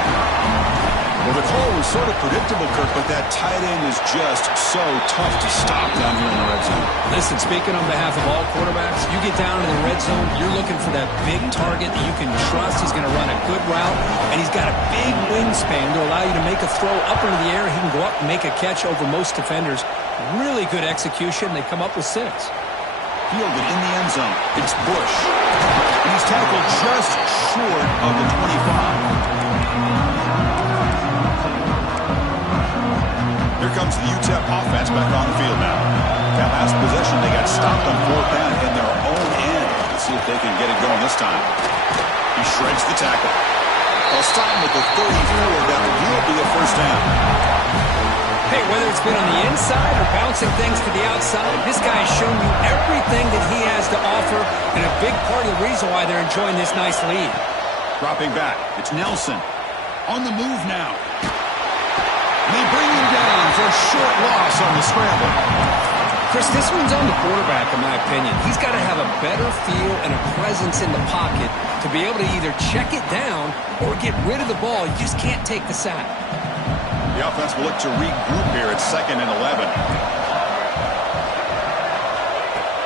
Well, the call was sort of predictable, Kirk, but that tight end is just so tough to stop down here in the red zone. Listen, speaking on behalf of all quarterbacks, you get down to the red zone, you're looking for that big target that you can trust. He's going to run a good route, and he's got a big wingspan to allow you to make a throw up into the air. He can go up and make a catch over most defenders. Really good execution. They come up with 6. Fielded in the end zone. It's Bush. And he's tackled just short of the 25. Here comes the UTEP offense back on the field now. That last possession, they got stopped on 4th down in their own end. Let's see if they can get it going this time. He shreds the tackle. They'll stop him at the 34. That will be a first down. Hey, whether it's been on the inside or bouncing things to the outside, this guy has shown you everything that he has to offer, and a big part of the reason why they're enjoying this nice lead. Dropping back, it's Nelson. On the move now. And they bring him down for a short loss on the scramble. Chris, this one's on the quarterback, in my opinion. He's got to have a better feel and a presence in the pocket to be able to either check it down or get rid of the ball. You just can't take the sack. The offense will look to regroup here at 2nd and 11.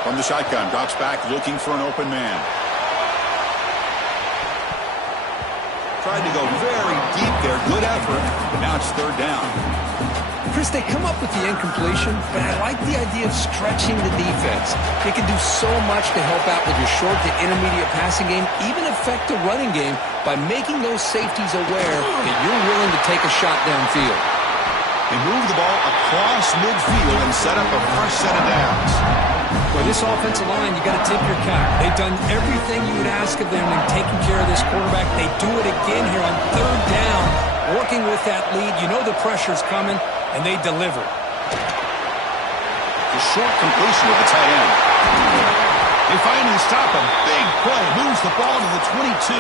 From the shotgun, drops back looking for an open man. Tried to go very deep there. Good effort, but now it's 3rd down. Chris, they come up with the incompletion, but I like the idea of stretching the defense. They can do so much to help out with your short to intermediate passing game, even affect the running game by making those safeties aware that you're willing to take a shot downfield. They move the ball across midfield and set up a fresh set of downs. For this offensive line, you got to tip your cap. They've done everything you would ask of them in taking care of this quarterback. They do it again here on 3rd down, working with that lead. You know the pressure's coming, and they deliver. The short completion of the tight end. They finally stop a big play. Moves the ball to the 22.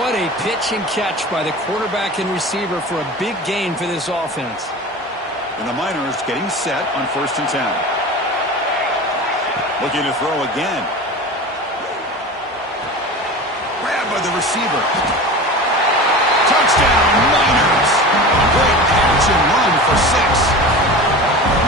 What a pitch and catch by the quarterback and receiver for a big gain for this offense. And the Miners getting set on 1st and 10. Looking to throw again. Grabbed by the receiver. Touchdown, Miners. A great catch and run for 6.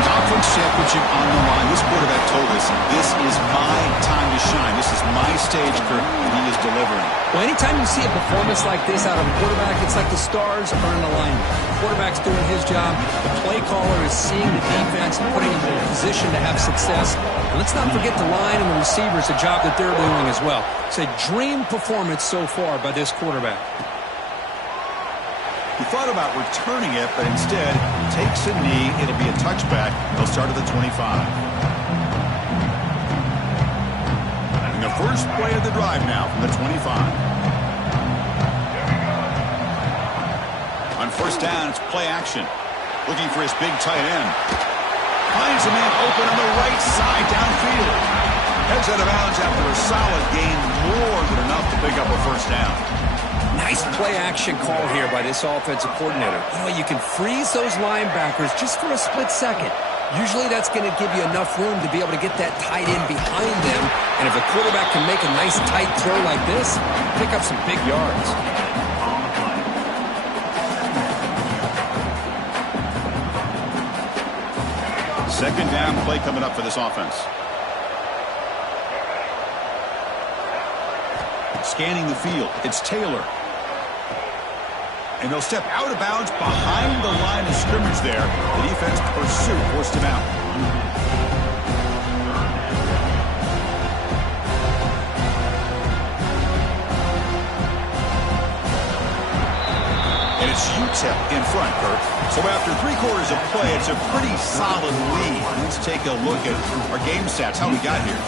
Conference championship on the line. This quarterback told us, this is my time to shine. This is my stage, Kirk, and he is delivering. Well, anytime you see a performance like this out of a quarterback, it's like the stars are in alignment. The quarterback's doing his job. The play caller is seeing the defense and putting him in a position to have success. And let's not forget the line and the receivers, the job that they're doing as well. It's a dream performance so far by this quarterback. He thought about returning it, but instead takes a knee. It'll be a touchback. They'll start at the 25. And the first play of the drive now from the 25. On 1st down, it's play action. Looking for his big tight end. Finds a man open on the right side downfield. Heads out of bounds after a solid gain, more than enough to pick up a 1st down. Nice play-action call here by this offensive coordinator. You know, you can freeze those linebackers just for a split second. Usually that's going to give you enough room to be able to get that tight end behind them. And if a quarterback can make a nice tight throw like this, pick up some big yards. Second down play coming up for this offense. Scanning the field, it's Taylor. And they'll step out of bounds behind the line of scrimmage there. The defense pursuit forced him out. And it's UTEP in front, Kirk. So after 3/4 of play, it's a pretty solid lead. Let's take a look at our game stats, how we got here.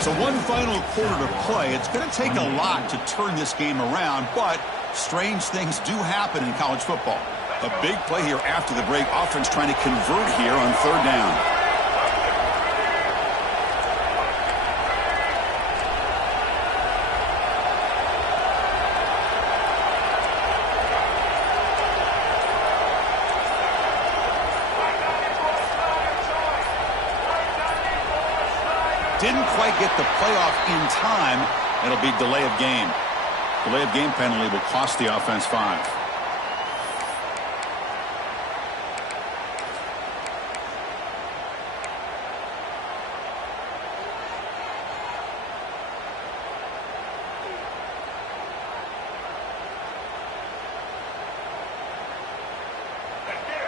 So one final quarter to play. It's going to take a lot to turn this game around, but strange things do happen in college football. A big play here after the break. Offense trying to convert here on 3rd down. Didn't quite get the playoff in time. It'll be delay of game. Delay of game penalty will cost the offense 5.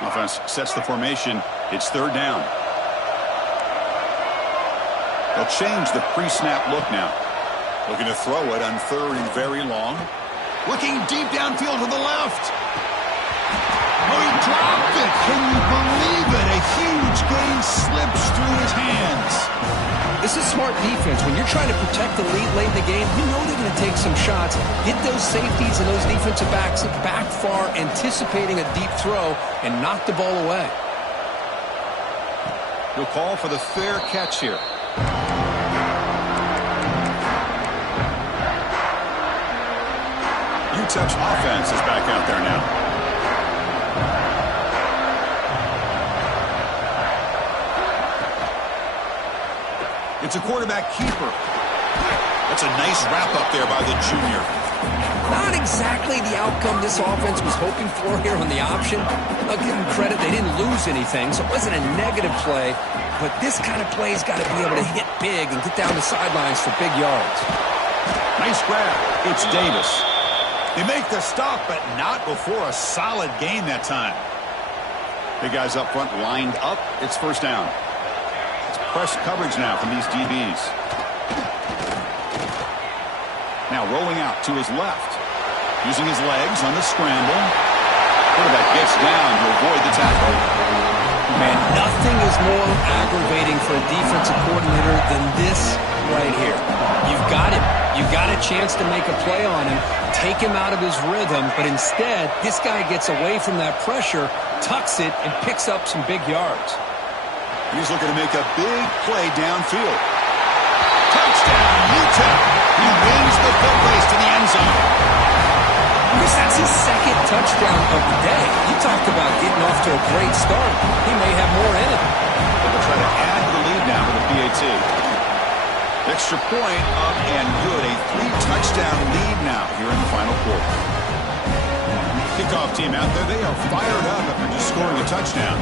Offense sets the formation. It's 3rd down. They'll change the pre-snap look now. Looking to throw it on 3rd and very long. Looking deep downfield to the left. Oh, he dropped it. Can you believe it? A huge gain slips through his hands. This is smart defense. When you're trying to protect the lead late in the game, you know they're going to take some shots, hit those safeties and those defensive backs back far, anticipating a deep throw, and knock the ball away. We'll call for the fair catch here. UTEP's offense is back out there now. It's a quarterback keeper. That's a nice wrap-up there by the junior. Not exactly the outcome this offense was hoping for here on the option. I'll give them credit. They didn't lose anything, so it wasn't a negative play. But this kind of play's got to be able to hit big and get down the sidelines for big yards. Nice grab. It's Davis. They make the stop, but not before a solid gain that time. Big guys up front lined up. It's 1st down. It's press coverage now from these DBs. Now rolling out to his left. Using his legs on the scramble. Quarterback gets down to avoid the tackle. Man, nothing is more aggravating for a defensive coordinator than this right here. You've got him. You've got a chance to make a play on him, take him out of his rhythm, but instead, this guy gets away from that pressure, tucks it, and picks up some big yards. He's looking to make a big play downfield. Touchdown, UTEP. He wins the foot race to the end zone. Chris, that's his 2nd touchdown of the day. You talked about getting off to a great start. He may have more in it. They'll try to add to the lead now with the PAT. Extra point up and good. A 3-touchdown lead now here in the final quarter. Kickoff team out there. They are fired up after just scoring a touchdown.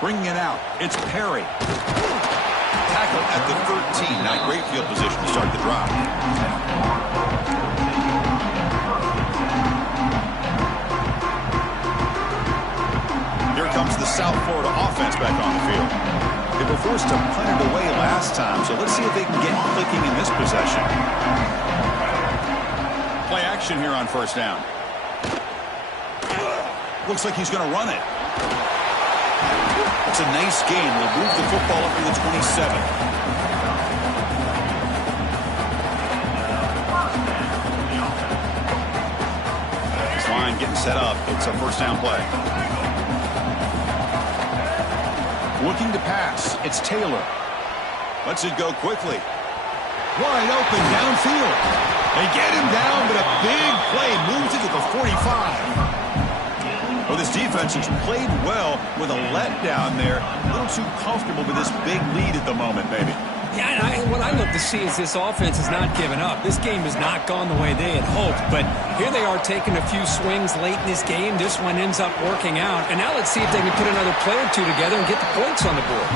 Bringing it out. It's Perry. Tackle at the 13. Not great field position to start the drive. Here comes the South Florida offense back on the field. They were forced to punt it away last time, so let's see if they can get clicking in this possession. Play action here on 1st down. Looks like he's going to run it. It's a nice gain. We'll move the football up to the 27. This line getting set up. It's a 1st down play. Looking to pass. It's Taylor. Lets it go quickly. Wide open downfield. They get him down, but a big play moves it to the 45. Well, this defense has played well with a letdown there. A little too comfortable with this big lead at the moment, maybe. Yeah, and what I love to see is this offense has not given up. This game has not gone the way they had hoped, but here they are taking a few swings late in this game. This one ends up working out, and now let's see if they can put another play or two together and get the points on the board.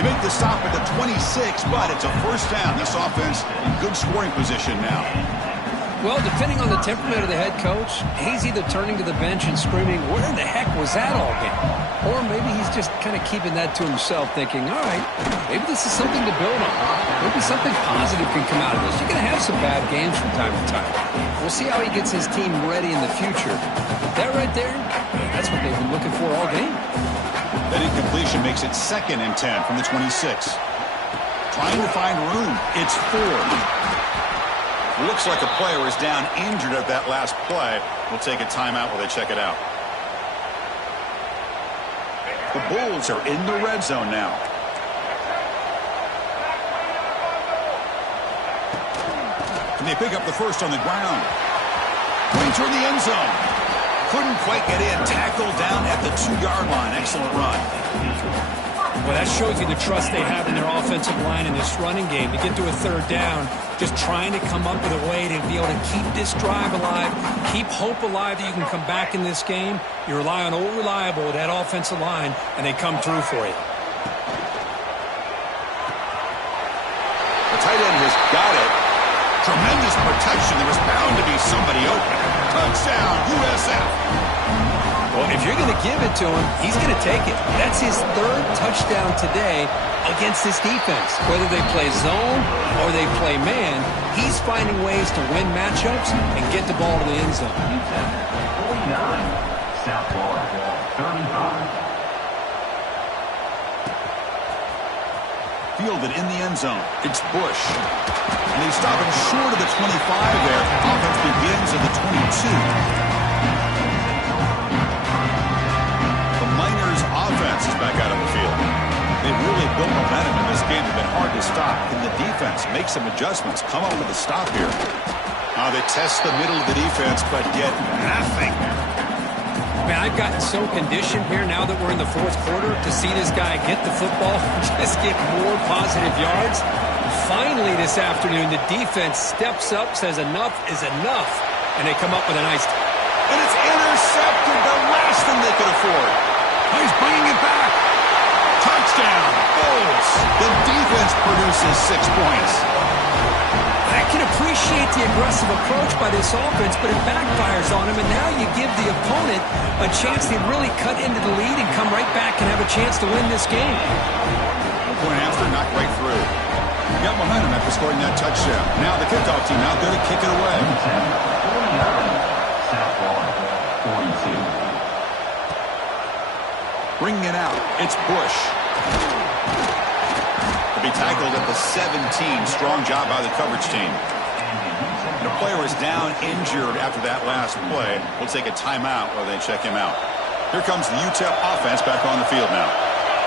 You make the stop at the 26, but it's a 1st down. This offense in good scoring position now. Well, depending on the temperament of the head coach, he's either turning to the bench and screaming, where the heck was that all game? Or maybe he's just kind of keeping that to himself, thinking, all right, maybe this is something to build on. Maybe something positive can come out of this. You're going to have some bad games from time to time. We'll see how he gets his team ready in the future. That right there, that's what they've been looking for all game. That incompletion makes it 2nd and 10 from the 26. Trying to find room. It's 4. Looks like a player is down injured at that last play. We'll take a timeout while they check it out. The Bulls are in the red zone now. And they pick up the 1st on the ground. Going toward the end zone. Couldn't quite get in. Tackled down at the 2-yard line. Excellent run. Well, that shows you the trust they have in their offensive line in this running game. To get to a third down, just trying to come up with a way to be able to keep this drive alive, keep hope alive that you can come back in this game. You rely on old reliable, that offensive line, and they come through for you. The tight end has got it. Tremendous protection. There was bound to be somebody open. Touchdown, USF. Well, if you're going to give it to him, he's going to take it. That's his third touchdown today against this defense. Whether they play zone or they play man, he's finding ways to win matchups and get the ball to the end zone. UTEP 49, South Florida 35. Fielded in the end zone. It's Bush. And they stop him short of the 25 there. Offense begins at the 22. Offense is back out on the field. They've really built momentum in this game. They've been hard to stop. Can the defense make some adjustments? Come up with a stop here. They test the middle of the defense, but get nothing. Man, I've gotten so conditioned here now that we're in the fourth quarter to see this guy get the football, just get more positive yards. Finally this afternoon, the defense steps up, says enough is enough, and they come up with a nice... And it's intercepted, the last thing they could afford. He's bringing it back. Touchdown. Bulls. The defense produces 6 points. I can appreciate the aggressive approach by this offense, but it backfires on him, and now you give the opponent a chance to really cut into the lead and come right back and have a chance to win this game. Point after, knocked right through. Got momentum after scoring that touchdown. Now the kickoff team out there to kick it away. 49, South Florida 42. Bringing it out, it's Bush. To be tackled at the 17. Strong job by the coverage team. And a player is down injured after that last play. We'll take a timeout while they check him out. Here comes the UTEP offense back on the field now.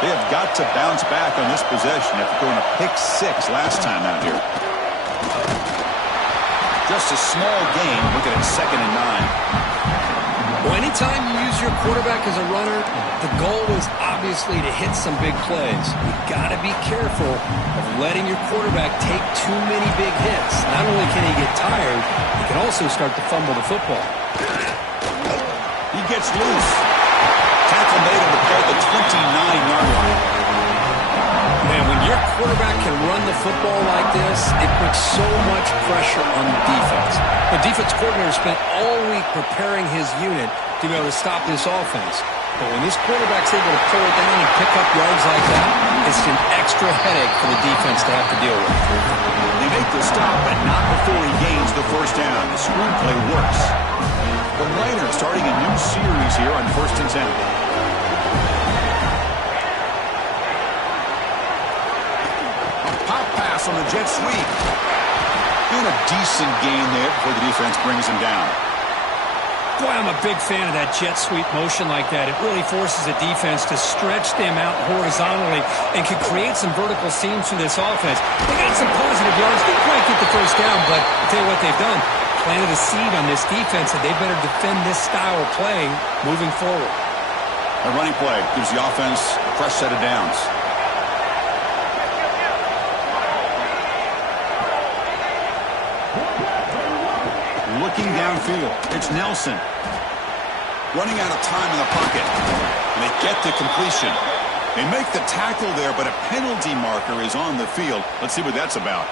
They have got to bounce back on this possession after throwing a pick 6 last time out here. Just a small gain, looking at 2nd and 9. Well, anytime you use your quarterback as a runner, the goal is obviously to hit some big plays. You've got to be careful of letting your quarterback take too many big hits. Not only can he get tired, he can also start to fumble the football. He gets loose. Tackle made him at the 29-yard line. Man, when your quarterback can run the football like this, it puts so much pressure on the defense. The defense coordinator spent all week preparing his unit to be able to stop this offense. But when this quarterback's able to pull it down and pick up yards like that, it's an extra headache for the defense to have to deal with. They make the stop, but not before he gains the first down. The screenplay works. The Raiders starting a new series here on 1st and 10. On the jet sweep. Doing a decent gain there before the defense brings him down. Boy, I'm a big fan of that jet sweep motion like that. It really forces a defense to stretch them out horizontally and can create some vertical seams through this offense. They got some positive yards. Didn't quite get the first down, but I'll tell you what they've done. Planted a seed on this defense, and they better defend this style of play moving forward. A running play gives the offense a fresh set of downs. Looking downfield, it's Nelson. Running out of time in the pocket. And they get to completion. They make the tackle there, but a penalty marker is on the field. Let's see what that's about.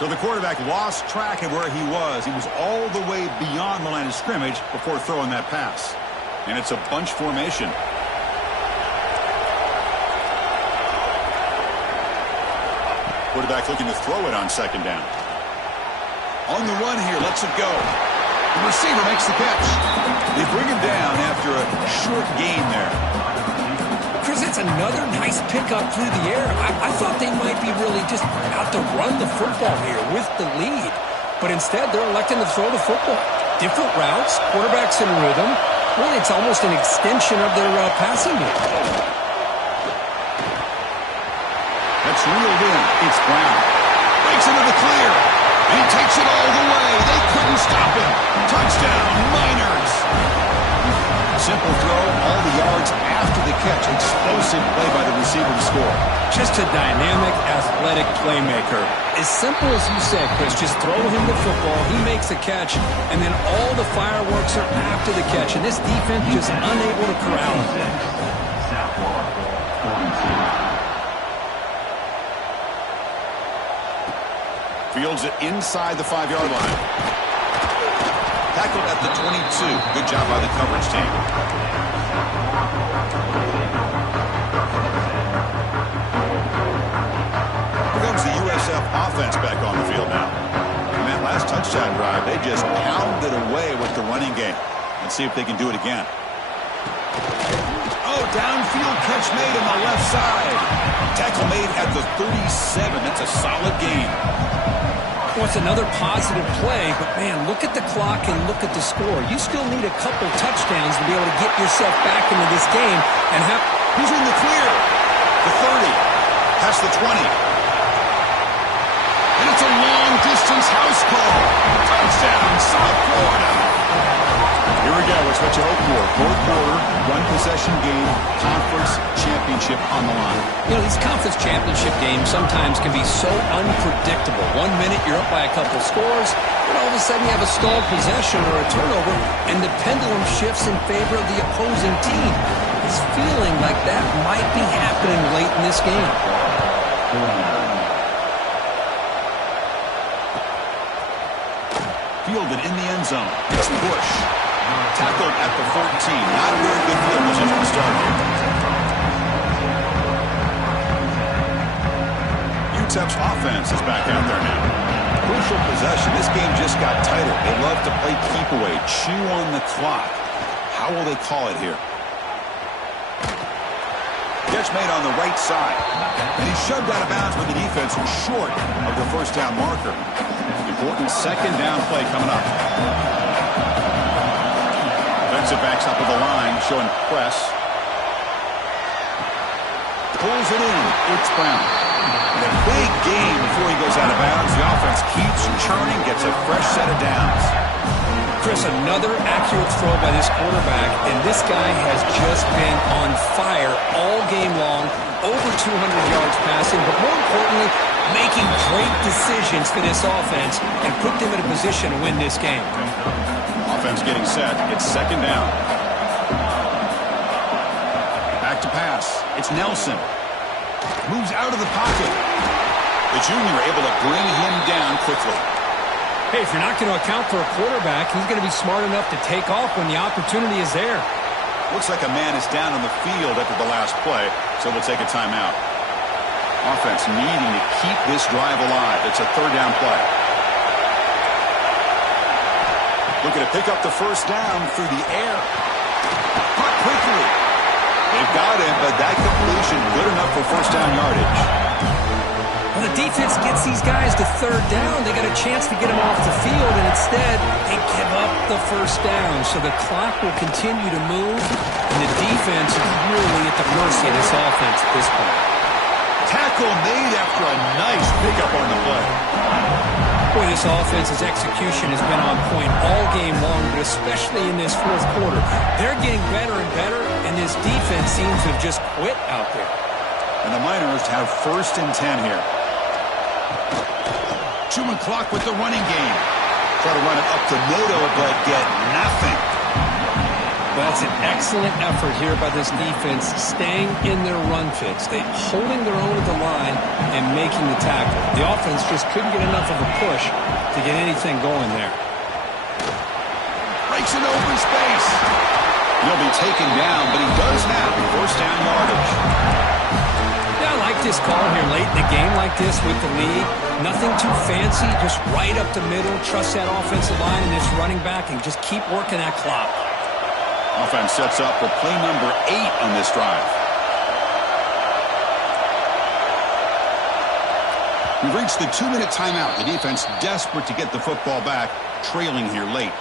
So the quarterback lost track of where he was. He was all the way beyond the line of scrimmage before throwing that pass. And it's a bunch formation. Quarterback looking to throw it on 2nd down. On the run here, lets it go. The receiver makes the catch. They bring him down after a short gain there. Chris, it's another nice pickup through the air. I thought they might be really just out to run the football here with the lead. But instead, they're electing to throw the football. Different routes, quarterbacks in rhythm. Really, it's almost an extension of their passing game. That's reeled in. It's Brown. Breaks into the clear. He takes it all the way. They couldn't stop him. Touchdown, Miners. Simple throw, all the yards after the catch. Explosive play by the receiver to score. Just a dynamic, athletic playmaker. As simple as you said, Chris, just throw him the football, he makes a catch, and then all the fireworks are after the catch. And this defense just unable to corral him. South Florida, 42. Fields it inside the 5-yard line. Tackled at the 22. Good job by the coverage team. Here comes the USF offense back on the field now. In that last touchdown drive, they just pounded away with the running game. Let's see if they can do it again. Oh, downfield catch made on the left side. Tackle made at the 37. That's a solid gain. Well, it's another positive play, but man, look at the clock and look at the score. You still need a couple touchdowns to be able to get yourself back into this game and have. Who's in the clear? The 30. Past the 20. And it's a long-distance house call. Touchdown, South Florida. Here we go. It's what you hope for. Fourth quarter, one possession game, conference championship on the line. You know, these conference championship games sometimes can be so unpredictable. 1 minute you're up by a couple scores, and all of a sudden you have a stalled possession or a turnover, and the pendulum shifts in favor of the opposing team. It's feeling like that might be happening late in this game. Fielded in the end zone. It's Bush. Tackled at the 14. Not a very good field position to start here. UTEP's offense is back out there now. Crucial possession. This game just got tighter. They love to play keep away, chew on the clock. How will they call it here? Catch made on the right side. And he's shoved out of bounds with the defense short of the first down marker. Important second down play coming up. Defensive backs up of the line, showing press. Pulls it in. It's Brown. And a big game before he goes out of bounds. The offense keeps churning, gets a fresh set of downs. Chris, another accurate throw by this quarterback, and this guy has just been on fire all game long, over 200 yards passing, but more importantly, making great decisions for this offense and put them in a position to win this game. Offense getting set. It's second down. Back to pass. It's Nelson. Moves out of the pocket. The junior able to bring him down quickly. Hey, if you're not going to account for a quarterback, he's going to be smart enough to take off when the opportunity is there. Looks like a man is down on the field after the last play, so we'll take a timeout. Offense needing to keep this drive alive. It's a third down play. Looking to pick up the first down through the air. Caught quickly. They've got him, but that completion good enough for first down yardage. Well, the defense gets these guys to third down. They got a chance to get them off the field, and instead they give up the first down. So the clock will continue to move, and the defense is really at the mercy of this offense at this point. Tackle made after a nice pickup on the play. Boy, this offense's execution has been on point all game long, but especially in this fourth quarter. They're getting better and better, and this defense seems to have just quit out there. And the Miners have first and 10 here. Chewing clock with the running game. Try to run it up the middle, but get nothing. Well, that's an excellent effort here by this defense, staying in their run fits. They holding their own at the line and making the tackle. The offense just couldn't get enough of a push to get anything going there. Breaks an open space. He'll be taken down, but he does have first down yardage. Yeah, I like this call here late in the game like this with the lead. Nothing too fancy, just right up the middle. Trust that offensive line and this running back and just keep working that clock. Offense sets up for play number 8 on this drive. We've reached the 2-minute timeout. The defense desperate to get the football back, trailing here late.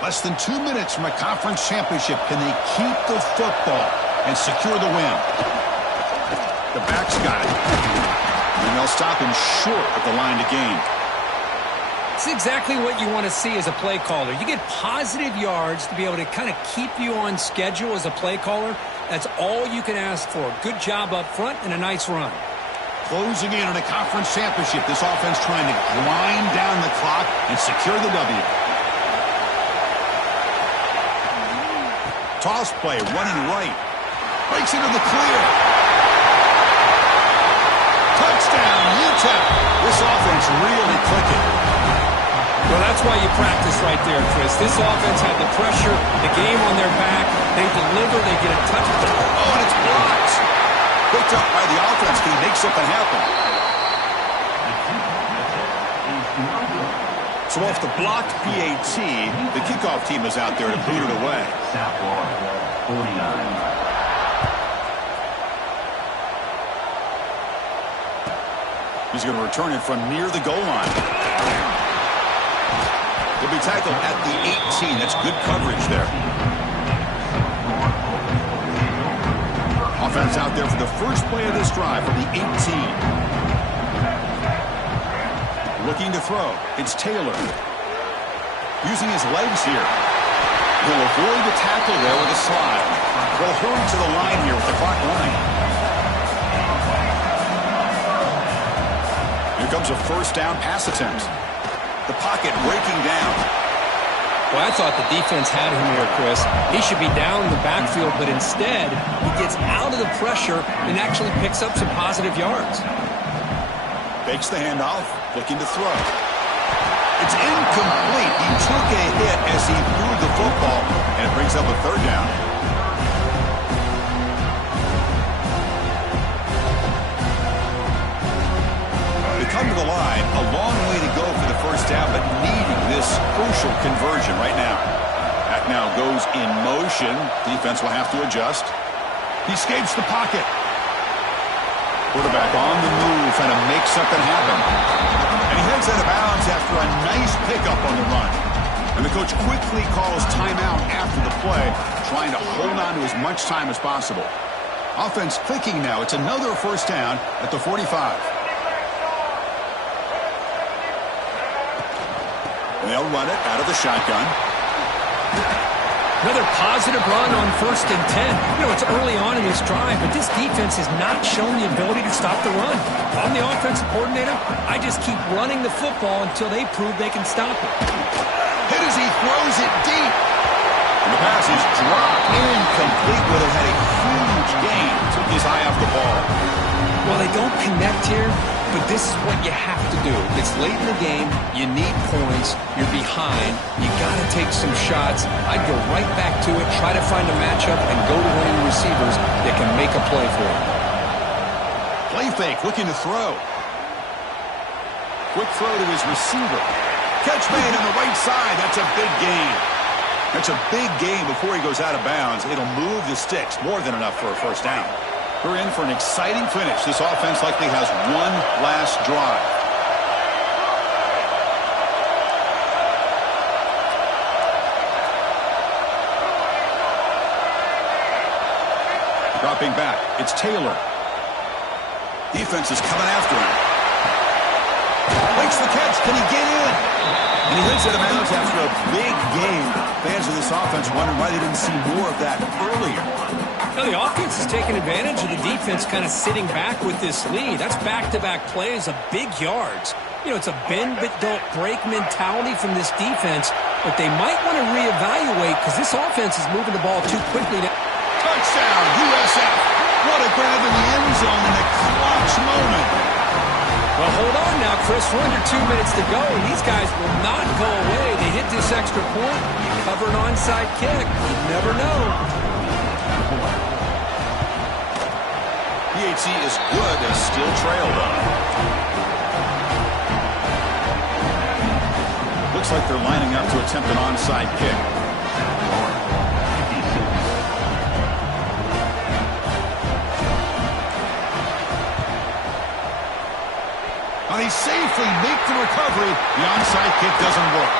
Less than 2 minutes from a conference championship. Can they keep the football and secure the win? The back's got it. And they'll stop him short of the line to gain. That's exactly what you want to see as a play caller. You get positive yards to be able to kind of keep you on schedule as a play caller. That's all you can ask for. Good job up front and a nice run. Closing in on a conference championship, this offense trying to grind down the clock and secure the W. Toss play, running right. Breaks into the clear. Touchdown, UTEP. This offense really clicking. Well, that's why you practice right there, Chris. This offense had the pressure, the game on their back. They deliver, they get a touchdown. Oh, and it's blocked. Picked up by the offense. Can he make something happen? So off the blocked PAT, the kickoff team is out there to boot it away. South Florida, 49. He's going to return it from near the goal line. He'll be tackled at the 18. That's good coverage there. Offense out there for the first play of this drive from the 18. Looking to throw. It's Taylor. Using his legs here. He'll avoid the tackle there with a slide. They'll hurry to the line here with the clock running. Here comes a first down pass attempt. The pocket breaking down. Well, I thought the defense had him here, Chris. He should be down in the backfield, but instead, he gets out of the pressure and actually picks up some positive yards. Fakes the handoff, looking to throw. It's incomplete. He took a hit as he threw the football, and it brings up a third down. They come to the line, a long way to go for the first down, but needing this crucial conversion right now. Back now goes in motion. Defense will have to adjust. He escapes the pocket. Quarterback on the move, trying to make something happen. And he heads out of bounds after a nice pickup on the run. And the coach quickly calls timeout after the play, trying to hold on to as much time as possible. Offense clicking now. It's another first down at the 45. They'll run it out of the shotgun. Another positive run on 1st and 10. You know, it's early on in this drive, but this defense has not shown the ability to stop the run. I'm the offensive coordinator. I just keep running the football until they prove they can stop it. Hit as he throws it deep. And the pass is dropped. Incomplete. Would have had a huge gain. Took his eye off the ball. Well, they don't connect here, but this is what you have to do. It's late in the game. You need points. You're behind. You got to take some shots. I'd go right back to it, try to find a matchup, and go to one of the receivers that can make a play for him. Play fake, looking to throw. Quick throw to his receiver. Catch made on the right side. That's a big gain. That's a big gain before he goes out of bounds. It'll move the sticks. More than enough for a first down. We're in for an exciting finish. This offense likely has one last drive. Dropping back. It's Taylor. Defense is coming after him. Makes the catch. Can he get in? And he hits it out of bounds after a big game. Fans of this offense wondering why they didn't see more of that earlier. Now, the offense is taking advantage of the defense kind of sitting back with this lead. That's back-to-back plays of big yards. You know, it's a bend-but-don't-break mentality from this defense, but they might want to reevaluate because this offense is moving the ball too quickly now. Touchdown, USF. What a grab in the end zone in a clutch moment. Well, hold on now, Chris. We're under 2 minutes to go, and these guys will not go away. They hit this extra point. You cover an onside kick. You never know. AAC is good. They still trail, though. Looks like they're lining up to attempt an onside kick. Now they safely make the recovery. The onside kick doesn't work.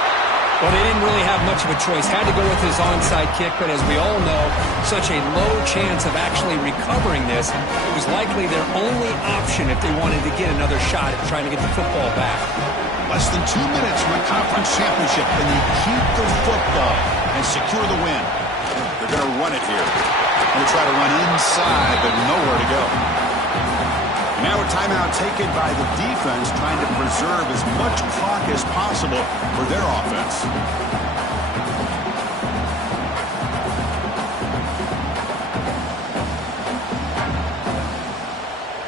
Well, they didn't really have much of a choice. Had to go with his onside kick, but as we all know, such a low chance of actually recovering this. It was likely their only option if they wanted to get another shot at trying to get the football back. Less than 2 minutes from a conference championship, and they keep the football and secure the win. They're going to run it here. Going to try to run inside, but nowhere to go. Now a timeout taken by the defense, trying to preserve as much clock as possible for their offense.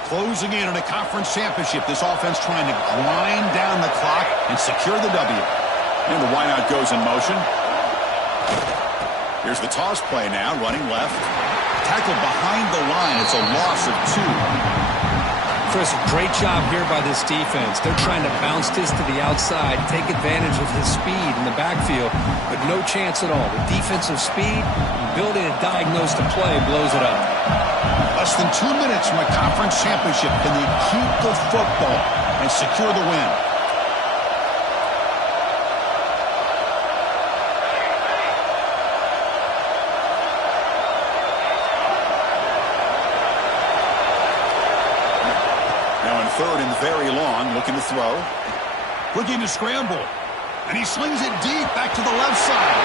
Closing in on a conference championship, this offense trying to grind down the clock and secure the W. And the wideout goes in motion. Here's the toss play now, running left. Tackled behind the line. It's a loss of 2. Chris, great job here by this defense. They're trying to bounce this to the outside, take advantage of his speed in the backfield, but no chance at all. The defensive speed, ability to diagnose the play, blows it up. Less than 2 minutes from a conference championship. Can they keep the football and secure the win? Now in third and very long, looking to throw. Looking to scramble. And he slings it deep back to the left side.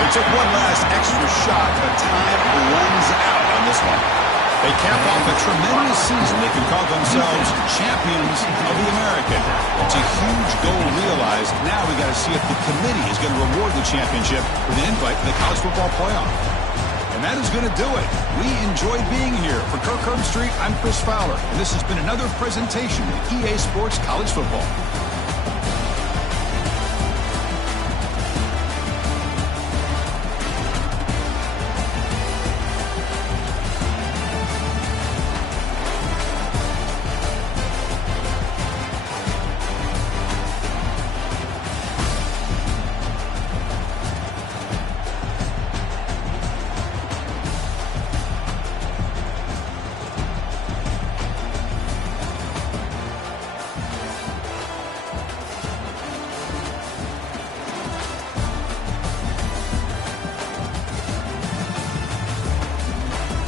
They took one last extra shot, but time runs out on this one. They cap off a tremendous season. They can call themselves champions of the American. It's a huge goal realized. Now we got to see if the committee is going to reward the championship with an invite to the college football playoff. And that is going to do it. We enjoyed being here. For Kirk Herbstreit, I'm Chris Fowler, and this has been another presentation of EA Sports College Football.